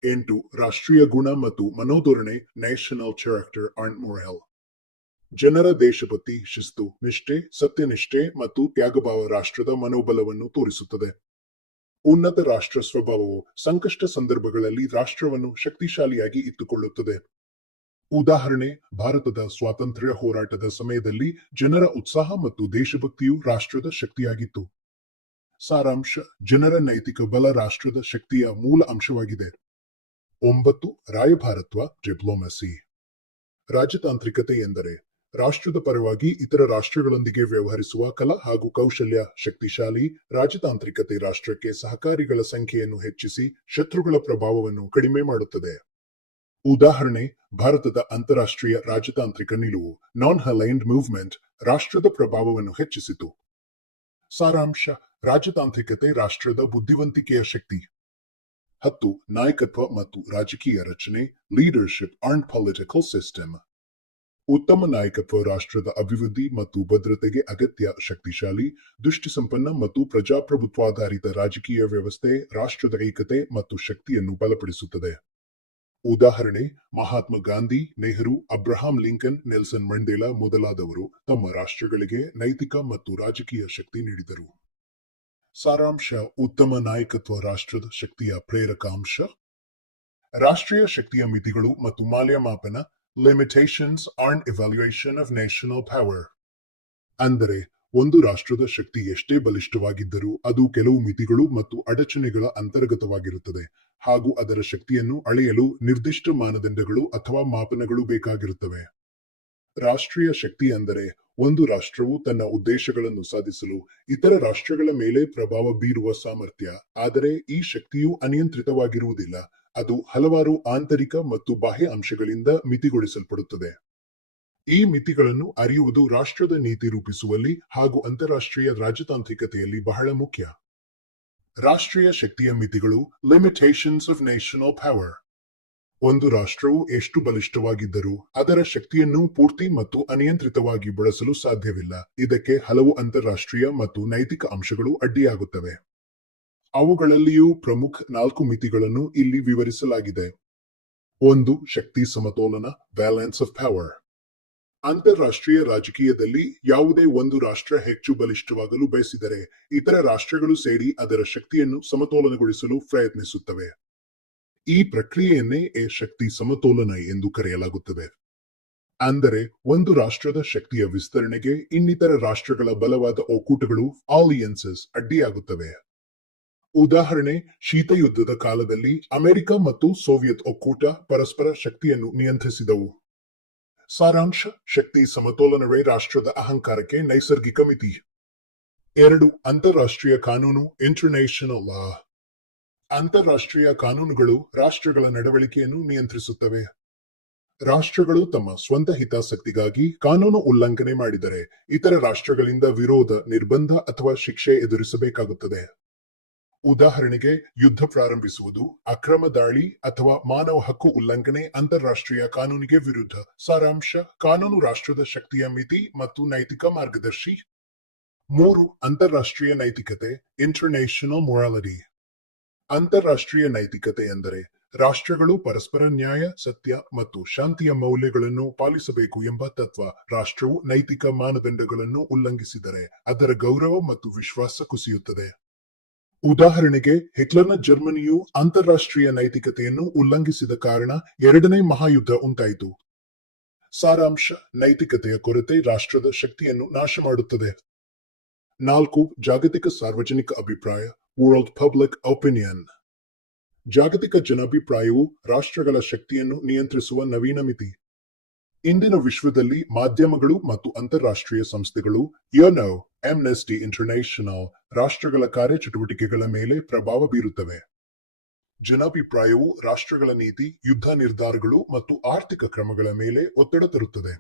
8. ರಾಷ್ಟ್ರೀಯ ಗುಣ ಮತ್ತು ಮನೋಧೋರಣೆ ನ್ಯಾಷನಲ್ ಕ್ಯಾರೆಕ್ಟರ್ ಅಂಡ್ ಮೊರಲ್. ಜನರ ದೇಶಭಕ್ತಿ, ಶಿಸ್ತು, ನಿಷ್ಠೆ, ಸತ್ಯನಿಷ್ಠೆ ಮತ್ತು ತ್ಯಾಗಭಾವ ರಾಷ್ಟ್ರದ ಮನೋಬಲವನ್ನು ತೋರಿಸುತ್ತದೆ. ಉನ್ನತ ರಾಷ್ಟ್ರ ಸ್ವಭಾವವು ಸಂಕಷ್ಟ ಸಂದರ್ಭಗಳಲ್ಲಿ ರಾಷ್ಟ್ರವನ್ನು ಶಕ್ತಿಶಾಲಿಯಾಗಿ ಇಟ್ಟುಕೊಳ್ಳುತ್ತದೆ. ಉದಾಹರಣೆ, ಭಾರತದ ಸ್ವಾತಂತ್ರ್ಯ ಹೋರಾಟದ ಸಮಯದಲ್ಲಿ ಜನರ ಉತ್ಸಾಹ ಮತ್ತು ದೇಶಭಕ್ತಿಯು ರಾಷ್ಟ್ರದ ಶಕ್ತಿಯಾಗಿತ್ತು. ಸಾರಾಂಶ: ಜನರ ನೈತಿಕ ಬಲ ರಾಷ್ಟ್ರದ ಶಕ್ತಿಯ ಮೂಲ ಅಂಶವಾಗಿದೆ. 9. ರಾಯಭಾರತ್ವ ಡಿಪ್ಲೊಮಸಿ. ರಾಜತಾಂತ್ರಿಕತೆ ಎಂದರೆ ರಾಷ್ಟ್ರದ ಪರವಾಗಿ ಇತರ ರಾಷ್ಟ್ರಗಳೊಂದಿಗೆ ವ್ಯವಹರಿಸುವ ಕಲಾ ಹಾಗೂ ಕೌಶಲ್ಯ. ಶಕ್ತಿಶಾಲಿ ರಾಜತಾಂತ್ರಿಕತೆ ರಾಷ್ಟ್ರಕ್ಕೆ ಸಹಕಾರಿಗಳ ಸಂಖ್ಯೆಯನ್ನು ಹೆಚ್ಚಿಸಿ ಶತ್ರುಗಳ ಪ್ರಭಾವವನ್ನು ಕಡಿಮೆ ಮಾಡುತ್ತದೆ. ಉದಾಹರಣೆ, ಭಾರತದ ಅಂತಾರಾಷ್ಟ್ರೀಯ ರಾಜತಾಂತ್ರಿಕ ನಿಲುವು ನಾನ್ ಅಲೈನ್ಡ್ ಮೂವ್ಮೆಂಟ್ ರಾಷ್ಟ್ರದ ಪ್ರಭಾವವನ್ನು ಹೆಚ್ಚಿಸಿತು. ಸಾರಾಂಶ: ರಾಜತಾಂತ್ರಿಕತೆ ರಾಷ್ಟ್ರದ ಬುದ್ಧಿವಂತಿಕೆಯ ಶಕ್ತಿ. 10. ನಾಯಕತ್ವ ಮತ್ತು ರಾಜಕೀಯ ರಚನೆ ಲೀಡರ್ಶಿಪ್ ಅಂಡ್ ಪೊಲಿಟಿಕಲ್ ಸಿಸ್ಟಮ್. ಉತ್ತಮ ನಾಯಕತ್ವ ರಾಷ್ಟ್ರದ ಅಭಿವೃದ್ಧಿ ಮತ್ತು ಭದ್ರತೆಗೆ ಅಗತ್ಯ. ಶಕ್ತಿಶಾಲಿ, ದೃಷ್ಟಿಸಂಪನ್ನ ಮತ್ತು ಪ್ರಜಾಪ್ರಭುತ್ವಾಧಾರಿತ ರಾಜಕೀಯ ವ್ಯವಸ್ಥೆ ರಾಷ್ಟ್ರದ ಏಕತೆ ಮತ್ತು ಶಕ್ತಿಯನ್ನು ಬಲಪಡಿಸುತ್ತದೆ. ಉದಾಹರಣೆ, Mahatma Gandhi, Nehru, Abraham Lincoln, Nelson Mandela ಮೊದಲಾದವರು ತಮ್ಮ ರಾಷ್ಟ್ರಗಳಿಗೆ ನೈತಿಕ ಮತ್ತು ರಾಜಕೀಯ ಶಕ್ತಿ ನೀಡಿದರು. ಸಾರಾಂಶ: ಉತ್ತಮ ನಾಯಕತ್ವ ರಾಷ್ಟ್ರದ ಶಕ್ತಿಯ ಪ್ರೇರಕಾಂಶ. ರಾಷ್ಟ್ರೀಯ ಶಕ್ತಿಯ ಮಿತಿಗಳು ಮತ್ತು ಮೌಲ್ಯಮಾಪನ limitations and evaluation of national power. ಅಂದರೆ, ಒಂದು ರಾಷ್ಟ್ರದ ಶಕ್ತಿ ಎಷ್ಟೇ ಬಲಿಷ್ಠವಾಗಿದ್ದರೂ ಅದು ಕೆಲವು ಮಿತಿಗಳು ಮತ್ತು ಅಡಚಣೆಗಳ ಅಂತರ್ಗತವಾಗಿರುತ್ತದೆ ಹಾಗೂ ಅದರ ಶಕ್ತಿಯನ್ನು ಅಳೆಯಲು ನಿರ್ದಿಷ್ಟ ಮಾನದಂಡಗಳು ಅಥವಾ ಮಾಪನಗಳು ಬೇಕಾಗಿರುತ್ತವೆ. ರಾಷ್ಟ್ರೀಯ ಶಕ್ತಿ ಅಂದರೆ ಒಂದು ರಾಷ್ಟ್ರವು ತನ್ನ ಉದ್ದೇಶಗಳನ್ನು ಸಾಧಿಸಲು ಇತರ ರಾಷ್ಟ್ರಗಳ ಮೇಲೆ ಪ್ರಭಾವ ಬೀರುವ ಸಾಮರ್ಥ್ಯ. ಆದರೆ ಈ ಶಕ್ತಿಯು ಅನಿಯಂತ್ರಿತವಾಗಿರುವುದಿಲ್ಲ, ಅದು ಹಲವಾರು ಆಂತರಿಕ ಮತ್ತು ಬಾಹ್ಯ ಅಂಶಗಳಿಂದ ಮಿತಿಗೊಳಿಸಲ್ಪಡುತ್ತದೆ. ಈ ಮಿತಿಗಳನ್ನು ಅರಿಯುವುದು ರಾಷ್ಟ್ರದ ನೀತಿ ರೂಪಿಸುವಲ್ಲಿ ಹಾಗೂ ಅಂತಾರಾಷ್ಟ್ರೀಯ ರಾಜತಾಂತ್ರಿಕತೆಯಲ್ಲಿ ಬಹಳ ಮುಖ್ಯ. ರಾಷ್ಟ್ರೀಯ ಶಕ್ತಿಯ ಮಿತಿಗಳು ಲಿಮಿಟೇಷನ್ಸ್ ಆಫ್ ನ್ಯಾಷನಲ್ ಪವರ್. ಒಂದು ರಾಷ್ಟ್ರವು ಎಷ್ಟು ಬಲಿಷ್ಠವಾಗಿದ್ದರೂ ಅದರ ಶಕ್ತಿಯನ್ನು ಪೂರ್ತಿ ಮತ್ತು ಅನಿಯಂತ್ರಿತವಾಗಿ ಬಳಸಲು ಸಾಧ್ಯವಿಲ್ಲ. ಇದಕ್ಕೆ ಹಲವು ಅಂತಾರಾಷ್ಟ್ರೀಯ ಮತ್ತು ನೈತಿಕ ಅಂಶಗಳು ಅಡ್ಡಿಯಾಗುತ್ತವೆ. ಅವುಗಳಲ್ಲಿಯೂ ಪ್ರಮುಖ 4 ಮಿತಿಗಳನ್ನು ಇಲ್ಲಿ ವಿವರಿಸಲಾಗಿದೆ. 1. ಶಕ್ತಿ ಸಮತೋಲನ ಬ್ಯಾಲೆನ್ಸ್ ಆಫ್ ಪವರ್. ಅಂತಾರಾಷ್ಟ್ರೀಯ ರಾಜಕೀಯದಲ್ಲಿ ಯಾವುದೇ ಒಂದು ರಾಷ್ಟ್ರ ಹೆಚ್ಚು ಬಲಿಷ್ಠವಾಗಲು ಬಯಸಿದರೆ ಇತರ ರಾಷ್ಟ್ರಗಳು ಸೇರಿ ಅದರ ಶಕ್ತಿಯನ್ನು ಸಮತೋಲನಗೊಳಿಸಲು ಪ್ರಯತ್ನಿಸುತ್ತವೆ. ಈ ಪ್ರಕ್ರಿಯೆಯನ್ನೇ ಶಕ್ತಿ ಸಮತೋಲನ ಎಂದು ಕರೆಯಲಾಗುತ್ತದೆ. ಅಂದರೆ ಒಂದು ರಾಷ್ಟ್ರದ ಶಕ್ತಿಯ ವಿಸ್ತರಣೆಗೆ ಇನ್ನಿತರ ರಾಷ್ಟ್ರಗಳ ಬಲವಾದ ಒಕ್ಕೂಟಗಳು ಅಲಿಯನ್ಸಸ್ ಅಡ್ಡಿಯಾಗುತ್ತವೆ. ಉದಾಹರಣೆ, ಶೀತಯುದ್ಧದ ಕಾಲದಲ್ಲಿ ಅಮೆರಿಕ ಮತ್ತು ಸೋವಿಯತ್ ಒಕ್ಕೂಟ ಪರಸ್ಪರ ಶಕ್ತಿಯನ್ನು ನಿಯಂತ್ರಿಸಿದವು. ಸಾರಾಂಶ: ಶಕ್ತಿ ಸಮತೋಲನವೇ ರಾಷ್ಟ್ರದ ಅಹಂಕಾರಕ್ಕೆ ನೈಸರ್ಗಿಕ ಮಿತಿ. 2. ಅಂತಾರಾಷ್ಟ್ರೀಯ ಕಾನೂನು ಇಂಟರ್ನ್ಯಾಷನಲ್ ಲಾ. ಅಂತಾರಾಷ್ಟ್ರೀಯ ಕಾನೂನುಗಳು ರಾಷ್ಟ್ರಗಳ ನಡವಳಿಕೆಯನ್ನು ನಿಯಂತ್ರಿಸುತ್ತವೆ. ರಾಷ್ಟ್ರಗಳು ತಮ್ಮ ಸ್ವಂತ ಹಿತಾಸಕ್ತಿಗಾಗಿ ಕಾನೂನು ಉಲ್ಲಂಘನೆ ಮಾಡಿದರೆ ಇತರ ರಾಷ್ಟ್ರಗಳಿಂದ ವಿರೋಧ, ನಿರ್ಬಂಧ ಅಥವಾ ಶಿಕ್ಷೆ ಎದುರಿಸಬೇಕಾಗುತ್ತದೆ. ಉದಾಹರಣೆಗೆ, ಯುದ್ಧ ಪ್ರಾರಂಭಿಸುವುದು, ಅಕ್ರಮ ದಾಳಿ ಅಥವಾ ಮಾನವ ಹಕ್ಕು ಉಲ್ಲಂಘನೆ ಅಂತಾರಾಷ್ಟ್ರೀಯ ಕಾನೂನಿಗೆ ವಿರುದ್ಧ. ಸಾರಾಂಶ: ಕಾನೂನು ರಾಷ್ಟ್ರದ ಶಕ್ತಿಯ ಮಿತಿ ಮತ್ತು ನೈತಿಕ ಮಾರ್ಗದರ್ಶಿ. 3. ಅಂತಾರಾಷ್ಟ್ರೀಯ ನೈತಿಕತೆ ಇಂಟರ್ನ್ಯಾಷನಲ್ ಮೊರಾಲಿಟಿ. ಅಂತಾರಾಷ್ಟ್ರೀಯ ನೈತಿಕತೆ ಎಂದರೆ ರಾಷ್ಟ್ರಗಳು ಪರಸ್ಪರ ನ್ಯಾಯ, ಸತ್ಯ ಮತ್ತು ಶಾಂತಿಯ ಮೌಲ್ಯಗಳನ್ನು ಪಾಲಿಸಬೇಕು ಎಂಬ ತತ್ವ. ರಾಷ್ಟ್ರವು ನೈತಿಕ ಮಾನದಂಡಗಳನ್ನು ಉಲ್ಲಂಘಿಸಿದರೆ ಅದರ ಗೌರವ ಮತ್ತು ವಿಶ್ವಾಸ ಕುಸಿಯುತ್ತದೆ. ಉದಾಹರಣೆಗೆ, ಹಿಟ್ಲರ್ನ ಜರ್ಮನಿಯು ಅಂತಾರಾಷ್ಟ್ರೀಯ ನೈತಿಕತೆಯನ್ನು ಉಲ್ಲಂಘಿಸಿದ ಕಾರಣ ಎರಡನೇ ಮಹಾಯುದ್ಧ ಉಂಟಾಯಿತು. ಸಾರಾಂಶ: ನೈತಿಕತೆಯ ಕೊರತೆ ರಾಷ್ಟ್ರದ ಶಕ್ತಿಯನ್ನು ನಾಶ ಮಾಡುತ್ತದೆ. 4. ಜಾಗತಿಕ ಸಾರ್ವಜನಿಕ ಅಭಿಪ್ರಾಯ ವರ್ಲ್ಡ್ ಪಬ್ಲಿಕ್ ಒಪಿನಿಯನ್. ಜಾಗತಿಕ ಜನಾಭಿಪ್ರಾಯವು ರಾಷ್ಟ್ರಗಳ ಶಕ್ತಿಯನ್ನು ನಿಯಂತ್ರಿಸುವ ನವೀನ ಮಿತಿ. ಇಂದಿನ ವಿಶ್ವದಲ್ಲಿ ಮಾಧ್ಯಮಗಳು ಮತ್ತು ಅಂತಾರಾಷ್ಟ್ರೀಯ ಸಂಸ್ಥೆಗಳು ಯುಎನ್, ಆಮ್ನೆಸ್ಟಿ ಇಂಟರ್ನ್ಯಾಷನಲ್ ರಾಷ್ಟ್ರಗಳ ಕಾರ್ಯಚಟುವಟಿಕೆಗಳ ಮೇಲೆ ಪ್ರಭಾವ ಬೀರುತ್ತವೆ. ಜನಾಭಿಪ್ರಾಯವು ರಾಷ್ಟ್ರಗಳ ನೀತಿ, ಯುದ್ಧ ನಿರ್ಧಾರಗಳು ಮತ್ತು ಆರ್ಥಿಕ ಕ್ರಮಗಳ ಮೇಲೆ ಒತ್ತಡ ತರುತ್ತದೆ.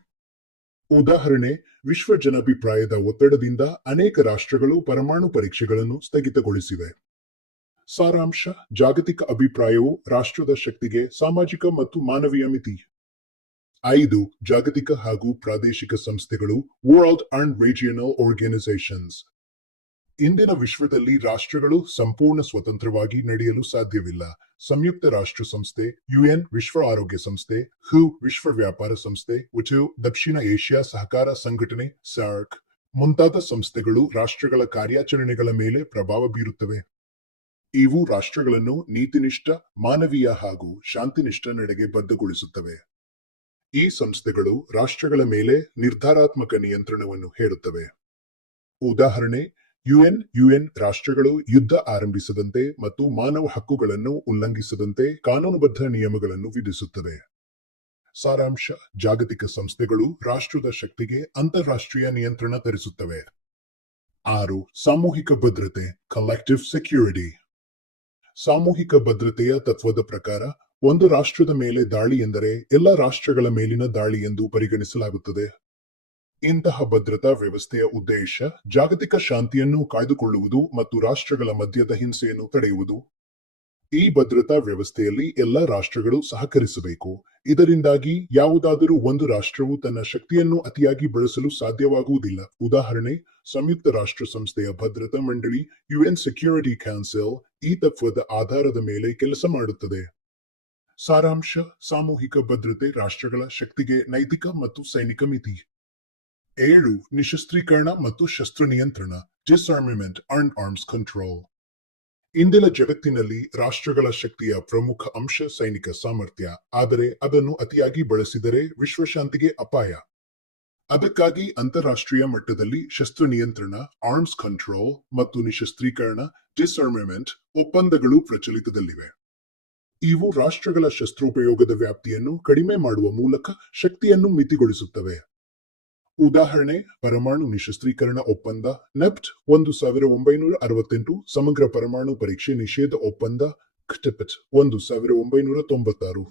ಉದಾಹರಣೆ, ವಿಶ್ವ ಜನಾಭಿಪ್ರಾಯದ ಒತ್ತಡದಿಂದ ಅನೇಕ ರಾಷ್ಟ್ರಗಳು ಪರಮಾಣು ಪರೀಕ್ಷೆಗಳನ್ನು ಸ್ಥಗಿತಗೊಳಿಸಿವೆ. ಸಾರಾಂಶ: ಜಾಗತಿಕ ಅಭಿಪ್ರಾಯವು ರಾಷ್ಟ್ರದ ಶಕ್ತಿಗೆ ಸಾಮಾಜಿಕ ಮತ್ತು ಮಾನವೀಯ ಮಿತಿ. 5. ಜಾಗತಿಕ ಹಾಗೂ ಪ್ರಾದೇಶಿಕ ಸಂಸ್ಥೆಗಳು ವರ್ಲ್ಡ್ ಅಂಡ್ ರೀಜಿಯನಲ್ ಆರ್ಗನೈಸೇಷನ್ಸ್. ಇಂದಿನ ವಿಶ್ವದಲ್ಲಿ ರಾಷ್ಟ್ರಗಳು ಸಂಪೂರ್ಣ ಸ್ವತಂತ್ರವಾಗಿ ನಡೆಯಲು ಸಾಧ್ಯವಿಲ್ಲ. ಸಂಯುಕ್ತ ರಾಷ್ಟ್ರ ಸಂಸ್ಥೆ, ಯುಎನ್, ವಿಶ್ವ ಆರೋಗ್ಯ ಸಂಸ್ಥೆ, ಹು, ವಿಶ್ವ ವ್ಯಾಪಾರ ಸಂಸ್ಥೆ, ವಿಟೊ, ದಕ್ಷಿಣ ಏಷ್ಯಾ ಸಹಕಾರ ಸಂಘಟನೆ, ಸಾರ್ಕ್ ಮುಂತಾದ ಸಂಸ್ಥೆಗಳು ರಾಷ್ಟ್ರಗಳ ಕಾರ್ಯಾಚರಣೆಗಳ ಮೇಲೆ ಪ್ರಭಾವ ಬೀರುತ್ತವೆ. ಇವು ರಾಷ್ಟ್ರಗಳನ್ನು ನೀತಿನಿಷ್ಠ, ಮಾನವೀಯ ಹಾಗೂ ಶಾಂತಿನಿಷ್ಠ ನಡೆಗೆ ಬದ್ಧಗೊಳಿಸುತ್ತವೆ. ಈ ಸಂಸ್ಥೆಗಳು ರಾಷ್ಟ್ರಗಳ ಮೇಲೆ ನಿರ್ಧಾರಾತ್ಮಕ ನಿಯಂತ್ರಣವನ್ನು ಹೇರುತ್ತವೆ. ಉದಾಹರಣೆ, ಯುಎನ್ ರಾಷ್ಟ್ರಗಳು ಯುದ್ಧ ಆರಂಭಿಸದಂತೆ ಮತ್ತು ಮಾನವ ಹಕ್ಕುಗಳನ್ನು ಉಲ್ಲಂಘಿಸದಂತೆ ಕಾನೂನುಬದ್ಧ ನಿಯಮಗಳನ್ನು ವಿಧಿಸುತ್ತದೆ. ಸಾರಾಂಶ: ಜಾಗತಿಕ ಸಂಸ್ಥೆಗಳು ರಾಷ್ಟ್ರದ ಶಕ್ತಿಗೆ ಅಂತಾರಾಷ್ಟ್ರೀಯ ನಿಯಂತ್ರಣ ತರಿಸುತ್ತವೆ. 6. ಸಾಮೂಹಿಕ ಭದ್ರತೆ ಕಲೆಕ್ಟಿವ್ ಸೆಕ್ಯೂರಿಟಿ. ಸಾಮೂಹಿಕ ಭದ್ರತೆಯ ತತ್ವದ ಪ್ರಕಾರ ಒಂದು ರಾಷ್ಟ್ರದ ಮೇಲೆ ದಾಳಿ ಎಂದರೆ ಎಲ್ಲ ರಾಷ್ಟ್ರಗಳ ಮೇಲಿನ ದಾಳಿ ಎಂದು ಪರಿಗಣಿಸಲಾಗುತ್ತದೆ. ಇಂತಹ ಭದ್ರತಾ ವ್ಯವಸ್ಥೆಯ ಉದ್ದೇಶ ಜಾಗತಿಕ ಶಾಂತಿಯನ್ನು ಕಾಯ್ದುಕೊಳ್ಳುವುದು ಮತ್ತು ರಾಷ್ಟ್ರಗಳ ಮಧ್ಯದ ಹಿಂಸೆಯನ್ನು ತಡೆಯುವುದು. ಈ ಭದ್ರತಾ ವ್ಯವಸ್ಥೆಯಲ್ಲಿ ಎಲ್ಲ ರಾಷ್ಟ್ರಗಳು ಸಹಕರಿಸಬೇಕು. ಇದರಿಂದಾಗಿ ಯಾವುದಾದರೂ ಒಂದು ರಾಷ್ಟ್ರವು ತನ್ನ ಶಕ್ತಿಯನ್ನು ಅತಿಯಾಗಿ ಬಳಸಲು ಸಾಧ್ಯವಾಗುವುದಿಲ್ಲ. ಉದಾಹರಣೆ, ಸಂಯುಕ್ತ ರಾಷ್ಟ್ರ ಸಂಸ್ಥೆಯ ಭದ್ರತಾ ಮಂಡಳಿ ಯುಎನ್ ಸೆಕ್ಯೂರಿಟಿ ಕೌನ್ಸಿಲ್ ಈ ತತ್ವದ ಆಧಾರದ ಮೇಲೆ ಕೆಲಸ ಮಾಡುತ್ತದೆ. ಸಾರಾಂಶ: ಸಾಮೂಹಿಕ ಭದ್ರತೆ ರಾಷ್ಟ್ರಗಳ ಶಕ್ತಿಗೆ ನೈತಿಕ ಮತ್ತು ಸೈನಿಕ ಮಿತಿ. 7. ನಿಶಸ್ತ್ರೀಕರಣ ಮತ್ತು ಶಸ್ತ್ರ ನಿಯಂತ್ರಣ ಡಿಸ್ಆರ್ಮಮೆಂಟ್ ಅಂಡ್ ಆರ್ಮ್ಸ್ ಕಂಟ್ರೋಲ್. ಇಂದಿನ ಜಗತ್ತಿನಲ್ಲಿ ರಾಷ್ಟ್ರಗಳ ಶಕ್ತಿಯ ಪ್ರಮುಖ ಅಂಶ ಸೈನಿಕ ಸಾಮರ್ಥ್ಯ. ಆದರೆ ಅದನ್ನು ಅತಿಯಾಗಿ ಬಳಸಿದರೆ ವಿಶ್ವಶಾಂತಿಗೆ ಅಪಾಯ. ಅದಕ್ಕಾಗಿ ಅಂತಾರಾಷ್ಟ್ರೀಯ ಮಟ್ಟದಲ್ಲಿ ಶಸ್ತ್ರ ನಿಯಂತ್ರಣ ಆರ್ಮ್ಸ್ ಕಂಟ್ರೋಲ್ ಮತ್ತು ನಿಶಸ್ತ್ರೀಕರಣ ಡಿಸ್ಆರ್ಮಮೆಂಟ್ ಒಪ್ಪಂದಗಳು ಪ್ರಚಲಿತದಲ್ಲಿವೆ. ಇವು ರಾಷ್ಟ್ರಗಳ ಶಸ್ತ್ರೋಪಯೋಗದ ವ್ಯಾಪ್ತಿಯನ್ನು ಕಡಿಮೆ ಮಾಡುವ ಮೂಲಕ ಶಕ್ತಿಯನ್ನು ಮಿತಿಗೊಳಿಸುತ್ತವೆ. ಉದಾಹರಣೆ, ಪರಮಾಣು ನಿಶಸ್ತ್ರೀಕರಣ ಒಪ್ಪಂದ ನೆಪ್ಟ್ 1968, ಸಮಗ್ರ ಪರಮಾಣು ಪರೀಕ್ಷೆ ನಿಷೇಧ ಒಪ್ಪಂದ ಕ್ಟೆಪಟ್ 1996.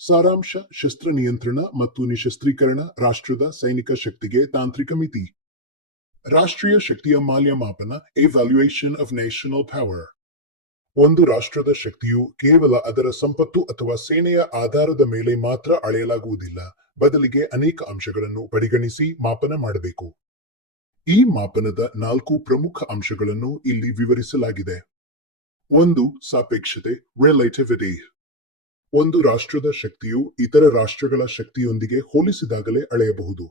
ಸಾರಾಂಶ: ಶಸ್ತ್ರ ನಿಯಂತ್ರಣ ಮತ್ತು ನಿಶಸ್ತ್ರೀಕರಣ ರಾಷ್ಟ್ರದ ಸೈನಿಕ ಶಕ್ತಿಗೆ ತಾಂತ್ರಿಕ ಮಿತಿ. ರಾಷ್ಟ್ರೀಯ ಶಕ್ತಿಯ ಮೌಲ್ಯಮಾಪನ ಎವ್ಯಾಲ್ಯೂಯೇಷನ್ ಆಫ್ ನ್ಯಾಷನಲ್ ಪವರ್. ಒಂದು ರಾಷ್ಟ್ರದ ಶಕ್ತಿಯು ಕೇವಲ ಅದರ ಸಂಪತ್ತು ಅಥವಾ ಸೇನೆಯ ಆಧಾರದ ಮೇಲೆ ಮಾತ್ರ ಅಳೆಯಲಾಗುವುದಿಲ್ಲ. ಬದಲಿಗೆ ಅನೇಕ ಅಂಶಗಳನ್ನು ಪರಿಗಣಿಸಿ ಮಾಪನ ಮಾಡಬೇಕು. ಈ ಮಾಪನದ 4 ಪ್ರಮುಖ ಅಂಶಗಳನ್ನು ಇಲ್ಲಿ ವಿವರಿಸಲಾಗಿದೆ. 1. ಸಾಪೇಕ್ಷತೆ ರಿಲೇಟಿವಿಟಿ. ಒಂದು ರಾಷ್ಟ್ರದ ಶಕ್ತಿಯು ಇತರ ರಾಷ್ಟ್ರಗಳ ಶಕ್ತಿಯೊಂದಿಗೆ ಹೋಲಿಸಿದಾಗಲೇ ಅಳೆಯಬಹುದು.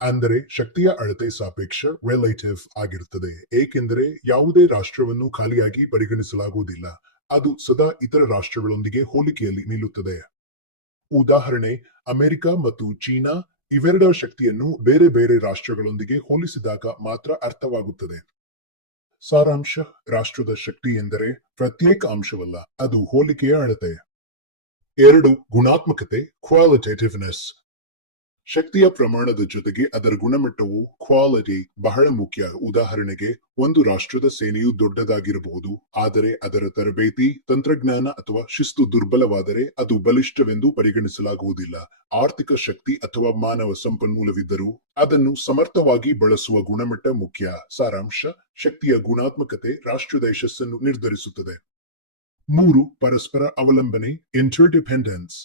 ಅಂದರೆ ಶಕ್ತಿಯ ಅಳತೆ ಸಾಪೇಕ್ಷ ರಿಲೇಟಿವ್ ಆಗಿರುತ್ತದೆ, ಏಕೆಂದರೆ ಯಾವುದೇ ರಾಷ್ಟ್ರವನ್ನು ಖಾಲಿಯಾಗಿ ಪರಿಗಣಿಸಲಾಗುವುದಿಲ್ಲ. ಅದು ಸದಾ ಇತರ ರಾಷ್ಟ್ರಗಳೊಂದಿಗೆ ಹೋಲಿಕೆಯಲ್ಲಿ ನಿಲ್ಲುತ್ತದೆ. ಉದಾಹರಣೆ, ಅಮೆರಿಕ ಮತ್ತು ಚೀನಾ ಇವೆರಡರ ಶಕ್ತಿಯನ್ನು ಬೇರೆ ಬೇರೆ ರಾಷ್ಟ್ರಗಳೊಂದಿಗೆ ಹೋಲಿಸಿದಾಗ ಮಾತ್ರ ಅರ್ಥವಾಗುತ್ತದೆ. ಸಾರಾಂಶ: ರಾಷ್ಟ್ರದ ಶಕ್ತಿ ಎಂದರೆ ಪ್ರತ್ಯೇಕ ಅಂಶವಲ್ಲ, ಅದು ಹೋಲಿಕೆಯ ಅಳತೆ. 2. ಗುಣಾತ್ಮಕತೆ ಕ್ವಾಲಿಟೇಟಿವ್ನೆಸ್. ಶಕ್ತಿಯ ಪ್ರಮಾಣದ ಜೊತೆಗೆ ಅದರ ಗುಣಮಟ್ಟವು ಕ್ವಾಲಿಟಿ ಬಹಳ ಮುಖ್ಯ. ಉದಾಹರಣೆಗೆ, ಒಂದು ರಾಷ್ಟ್ರದ ಸೇನೆಯು ದೊಡ್ಡದಾಗಿರಬಹುದು, ಆದರೆ ಅದರ ತರಬೇತಿ, ತಂತ್ರಜ್ಞಾನ ಅಥವಾ ಶಿಸ್ತು ದುರ್ಬಲವಾದರೆ ಅದು ಬಲಿಷ್ಠವೆಂದು ಪರಿಗಣಿಸಲಾಗುವುದಿಲ್ಲ. ಆರ್ಥಿಕ ಶಕ್ತಿ ಅಥವಾ ಮಾನವ ಸಂಪನ್ಮೂಲವಿದ್ದರೂ ಅದನ್ನು ಸಮರ್ಥವಾಗಿ ಬಳಸುವ ಗುಣಮಟ್ಟ ಮುಖ್ಯ. ಸಾರಾಂಶ: ಶಕ್ತಿಯ ಗುಣಾತ್ಮಕತೆ ರಾಷ್ಟ್ರದ ಯಶಸ್ಸನ್ನು ನಿರ್ಧರಿಸುತ್ತದೆ. 3. ಪರಸ್ಪರ ಅವಲಂಬನೆ ಇಂಟರ್ಡಿಪೆಂಡೆನ್ಸ್.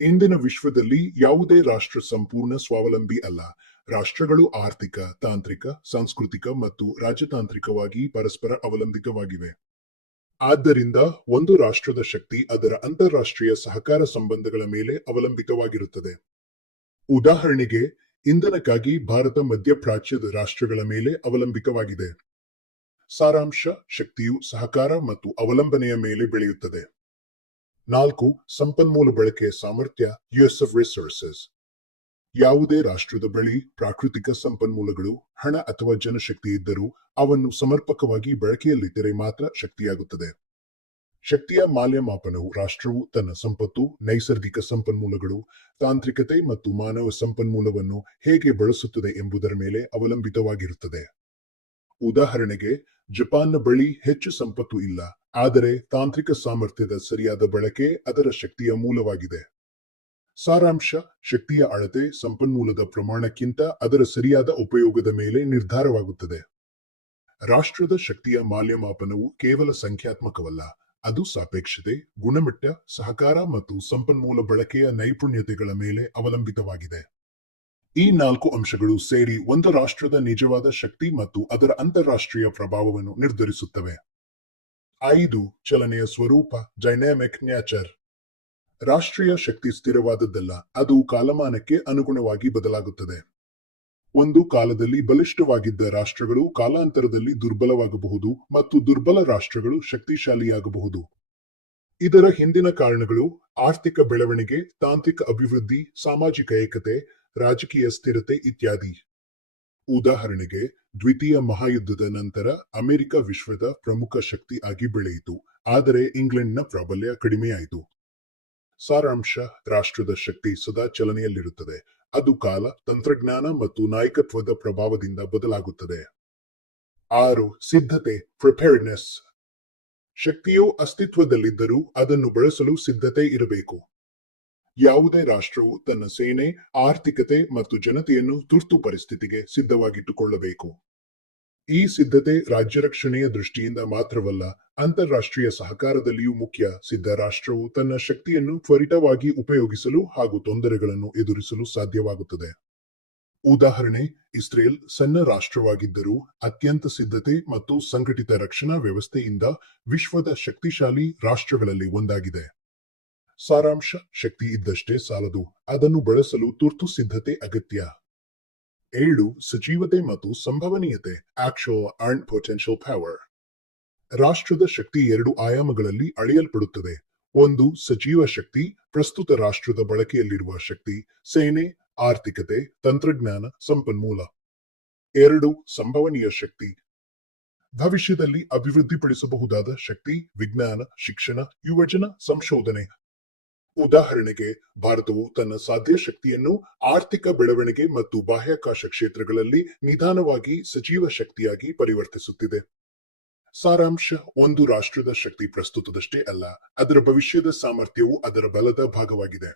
ಇಂದಿನ ವಿಶ್ವದಲ್ಲಿ ಯಾವುದೇ ರಾಷ್ಟ್ರ ಸಂಪೂರ್ಣ ಸ್ವಾವಲಂಬಿ ಅಲ್ಲ. ರಾಷ್ಟ್ರಗಳು ಆರ್ಥಿಕ, ತಾಂತ್ರಿಕ, ಸಾಂಸ್ಕೃತಿಕ ಮತ್ತು ರಾಜತಾಂತ್ರಿಕವಾಗಿ ಪರಸ್ಪರ ಅವಲಂಬಿತವಾಗಿವೆ. ಆದ್ದರಿಂದ ಒಂದು ರಾಷ್ಟ್ರದ ಶಕ್ತಿ ಅದರ ಅಂತಾರಾಷ್ಟ್ರೀಯ ಸಹಕಾರ ಸಂಬಂಧಗಳ ಮೇಲೆ ಅವಲಂಬಿತವಾಗಿರುತ್ತದೆ. ಉದಾಹರಣೆಗೆ, ಇಂಧನಕ್ಕಾಗಿ ಭಾರತ ಮಧ್ಯಪ್ರಾಚ್ಯದ ರಾಷ್ಟ್ರಗಳ ಮೇಲೆ ಅವಲಂಬಿತವಾಗಿದೆ. ಸಾರಾಂಶ: ಶಕ್ತಿಯು ಸಹಕಾರ ಮತ್ತು ಅವಲಂಬನೆಯ ಮೇಲೆ ಬೆಳೆಯುತ್ತದೆ. 4. ಸಂಪನ್ಮೂಲ ಬಳಕೆಯ ಸಾಮರ್ಥ್ಯ ಯೂಸ್ ಆಫ್ ರಿಸೋರ್ಸಸ್. ಯಾವುದೇ ರಾಷ್ಟ್ರದ ಬಳಿ ಪ್ರಾಕೃತಿಕ ಸಂಪನ್ಮೂಲಗಳು, ಹಣ ಅಥವಾ ಜನಶಕ್ತಿ ಇದ್ದರೂ ಅವನ್ನು ಸಮರ್ಪಕವಾಗಿ ಬಳಕೆಯಲ್ಲಿದ್ದರೆ ಮಾತ್ರ ಶಕ್ತಿಯಾಗುತ್ತದೆ. ಶಕ್ತಿಯ ಮೌಲ್ಯಮಾಪನವು ರಾಷ್ಟ್ರವು ತನ್ನ ಸಂಪತ್ತು, ನೈಸರ್ಗಿಕ ಸಂಪನ್ಮೂಲಗಳು, ತಾಂತ್ರಿಕತೆ ಮತ್ತು ಮಾನವ ಸಂಪನ್ಮೂಲವನ್ನು ಹೇಗೆ ಬಳಸುತ್ತದೆ ಎಂಬುದರ ಮೇಲೆ ಅವಲಂಬಿತವಾಗಿರುತ್ತದೆ. ಉದಾಹರಣೆಗೆ, ಜಪಾನ್ನ ಬಳಿ ಹೆಚ್ಚು ಸಂಪತ್ತು ಇಲ್ಲ, ಆದರೆ ತಾಂತ್ರಿಕ ಸಾಮರ್ಥ್ಯದ ಸರಿಯಾದ ಬಳಕೆ ಅದರ ಶಕ್ತಿಯ ಮೂಲವಾಗಿದೆ. ಸಾರಾಂಶ: ಶಕ್ತಿಯ ಅಳತೆ ಸಂಪನ್ಮೂಲದ ಪ್ರಮಾಣಕ್ಕಿಂತ ಅದರ ಸರಿಯಾದ ಉಪಯೋಗದ ಮೇಲೆ ನಿರ್ಧಾರವಾಗುತ್ತದೆ. ರಾಷ್ಟ್ರದ ಶಕ್ತಿಯ ಮೌಲ್ಯಮಾಪನವು ಕೇವಲ ಸಂಖ್ಯಾತ್ಮಕವಲ್ಲ, ಅದು ಸಾಪೇಕ್ಷತೆ, ಗುಣಮಟ್ಟ, ಸಹಕಾರ ಮತ್ತು ಸಂಪನ್ಮೂಲ ಬಳಕೆಯ ನೈಪುಣ್ಯತೆಗಳ ಮೇಲೆ ಅವಲಂಬಿತವಾಗಿದೆ. ಈ 4 ಅಂಶಗಳು ಸೇರಿ ಒಂದು ರಾಷ್ಟ್ರದ ನಿಜವಾದ ಶಕ್ತಿ ಮತ್ತು ಅದರ ಅಂತಾರಾಷ್ಟ್ರೀಯ ಪ್ರಭಾವವನ್ನು ನಿರ್ಧರಿಸುತ್ತವೆ. 5. ಚಲನೆಯ ಸ್ವರೂಪ ಡೈನಾಮಿಕ್ ನೇಚರ್. ರಾಷ್ಟ್ರೀಯ ಶಕ್ತಿ ಸ್ಥಿರವಾದದ್ದಲ್ಲ, ಅದು ಕಾಲಮಾನಕ್ಕೆ ಅನುಗುಣವಾಗಿ ಬದಲಾಗುತ್ತದೆ. ಒಂದು ಕಾಲದಲ್ಲಿ ಬಲಿಷ್ಠವಾಗಿದ್ದ ರಾಷ್ಟ್ರಗಳು ಕಾಲಾಂತರದಲ್ಲಿ ದುರ್ಬಲವಾಗಬಹುದು ಮತ್ತು ದುರ್ಬಲ ರಾಷ್ಟ್ರಗಳು ಶಕ್ತಿಶಾಲಿಯಾಗಬಹುದು. ಇದರ ಹಿಂದಿನ ಕಾರಣಗಳು ಆರ್ಥಿಕ ಬೆಳವಣಿಗೆ, ತಾಂತ್ರಿಕ ಅಭಿವೃದ್ಧಿ, ಸಾಮಾಜಿಕ ಏಕತೆ, ರಾಜಕೀಯ ಸ್ಥಿರತೆ ಇತ್ಯಾದಿ. ಉದಾಹರಣೆಗೆ, ದ್ವಿತೀಯ ಮಹಾಯುದ್ಧದ ನಂತರ ಅಮೆರಿಕ ವಿಶ್ವದ ಪ್ರಮುಖ ಶಕ್ತಿ ಆಗಿ ಬೆಳೆಯಿತು, ಆದರೆ ಇಂಗ್ಲೆಂಡ್ನ ಪ್ರಾಬಲ್ಯ ಕಡಿಮೆಯಾಯಿತು. ಸಾರಾಂಶ: ರಾಷ್ಟ್ರದ ಶಕ್ತಿ ಸದಾ ಚಲನೆಯಲ್ಲಿರುತ್ತದೆ, ಅದು ಕಾಲ, ತಂತ್ರಜ್ಞಾನ ಮತ್ತು ನಾಯಕತ್ವದ ಪ್ರಭಾವದಿಂದ ಬದಲಾಗುತ್ತದೆ. 6. ಸಿದ್ಧತೆ ಪ್ರಿಪೇರ್ಡ್ನೆಸ್. ಶಕ್ತಿಯು ಅಸ್ತಿತ್ವದಲ್ಲಿದ್ದರೂ ಅದನ್ನು ಬಳಸಲು ಸಿದ್ಧತೆ ಇರಬೇಕು. ಯಾವುದೇ ರಾಷ್ಟ್ರವು ತನ್ನ ಸೇನೆ, ಆರ್ಥಿಕತೆ ಮತ್ತು ಜನತೆಯನ್ನು ತುರ್ತು ಪರಿಸ್ಥಿತಿಗೆ ಸಿದ್ಧವಾಗಿಟ್ಟುಕೊಳ್ಳಬೇಕು. ಈ ಸಿದ್ಧತೆ ರಾಜ್ಯ ರಕ್ಷಣೆಯ ದೃಷ್ಟಿಯಿಂದ ಮಾತ್ರವಲ್ಲ, ಅಂತಾರಾಷ್ಟ್ರೀಯ ಸಹಕಾರದಲ್ಲಿಯೂ ಮುಖ್ಯ. ಸಿದ್ಧ ರಾಷ್ಟ್ರವು ತನ್ನ ಶಕ್ತಿಯನ್ನು ತ್ವರಿತವಾಗಿ ಉಪಯೋಗಿಸಲು ಹಾಗೂ ತೊಂದರೆಗಳನ್ನು ಎದುರಿಸಲು ಸಾಧ್ಯವಾಗುತ್ತದೆ. ಉದಾಹರಣೆ, ಇಸ್ರೇಲ್ ಸಣ್ಣ ರಾಷ್ಟ್ರವಾಗಿದ್ದರೂ ಅತ್ಯಂತ ಸಿದ್ಧತೆ ಮತ್ತು ಸಂಘಟಿತ ರಕ್ಷಣಾ ವ್ಯವಸ್ಥೆಯಿಂದ ವಿಶ್ವದ ಶಕ್ತಿಶಾಲಿ ರಾಷ್ಟ್ರಗಳಲ್ಲಿ ಒಂದಾಗಿದೆ. ಸಾರಾಂಶ: ಶಕ್ತಿ ಇದ್ದಷ್ಟೇ ಸಾಲದು, ಅದನ್ನು ಬಳಸಲು ತುರ್ತು ಸಿದ್ಧತೆ ಅಗತ್ಯ. 7. ಸಜೀವತೆ ಮತ್ತು ಸಂಭವನೀಯತೆ ಆಕ್ಚುಯಲ್ ಅಂಡ್ ಪೊಟೆನ್ಷಿಯಲ್ ಪವರ್. ರಾಷ್ಟ್ರದ ಶಕ್ತಿ 2 ಆಯಾಮಗಳಲ್ಲಿ ಅಳೆಯಲ್ಪಡುತ್ತದೆ. 1. ಸಜೀವ ಶಕ್ತಿ, ಪ್ರಸ್ತುತ ರಾಷ್ಟ್ರದ ಬಳಕೆಯಲ್ಲಿರುವ ಶಕ್ತಿ, ಸೇನೆ, ಆರ್ಥಿಕತೆ, ತಂತ್ರಜ್ಞಾನ, ಸಂಪನ್ಮೂಲ. 2. ಸಂಭವನೀಯ ಶಕ್ತಿ, ಭವಿಷ್ಯದಲ್ಲಿ ಅಭಿವೃದ್ಧಿಪಡಿಸಬಹುದಾದ ಶಕ್ತಿ, ವಿಜ್ಞಾನ, ಶಿಕ್ಷಣ, ಯುವಜನ, ಸಂಶೋಧನೆ. ಉದಾಹರಣೆಗೆ, ಭಾರತವು ತನ್ನ ಸಾಧ್ಯ ಶಕ್ತಿಯನ್ನು ಆರ್ಥಿಕ ಬೆಳವಣಿಗೆ ಮತ್ತು ಬಾಹ್ಯಾಕಾಶ ಕ್ಷೇತ್ರಗಳಲ್ಲಿ ನಿಧಾನವಾಗಿ ಸಜೀವ ಶಕ್ತಿಯಾಗಿ ಪರಿವರ್ತಿಸುತ್ತಿದೆ. ಸಾರಾಂಶ: ಒಂದು ರಾಷ್ಟ್ರದ ಶಕ್ತಿ ಪ್ರಸ್ತುತದಷ್ಟೇ ಅಲ್ಲ, ಅದರ ಭವಿಷ್ಯದ ಸಾಮರ್ಥ್ಯವು ಅದರ ಬಲದ ಭಾಗವಾಗಿದೆ.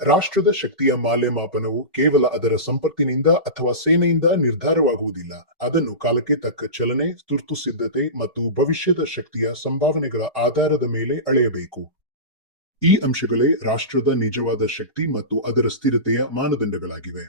ರಾಷ್ಟ್ರದ ಶಕ್ತಿಯ ಮೌಲ್ಯಮಾಪನವು ಕೇವಲ ಅದರ ಸಂಪತ್ತಿನಿಂದ ಅಥವಾ ಸೇನೆಯಿಂದ ನಿರ್ಧಾರವಾಗುವುದಿಲ್ಲ, ಅದನ್ನು ಕಾಲಕ್ಕೆ ತಕ್ಕ ಚಲನೆ, ತುರ್ತು ಸಿದ್ಧತೆ ಮತ್ತು ಭವಿಷ್ಯದ ಶಕ್ತಿಯ ಸಂಭಾವನೆಗಳ ಆಧಾರದ ಮೇಲೆ ಅಳೆಯಬೇಕು. ಈ ಅಂಶಗಳೇ ರಾಷ್ಟ್ರದ ನಿಜವಾದ ಶಕ್ತಿ ಮತ್ತು ಅದರ ಸ್ಥಿರತೆಯ ಮಾನದಂಡಗಳಾಗಿವೆ.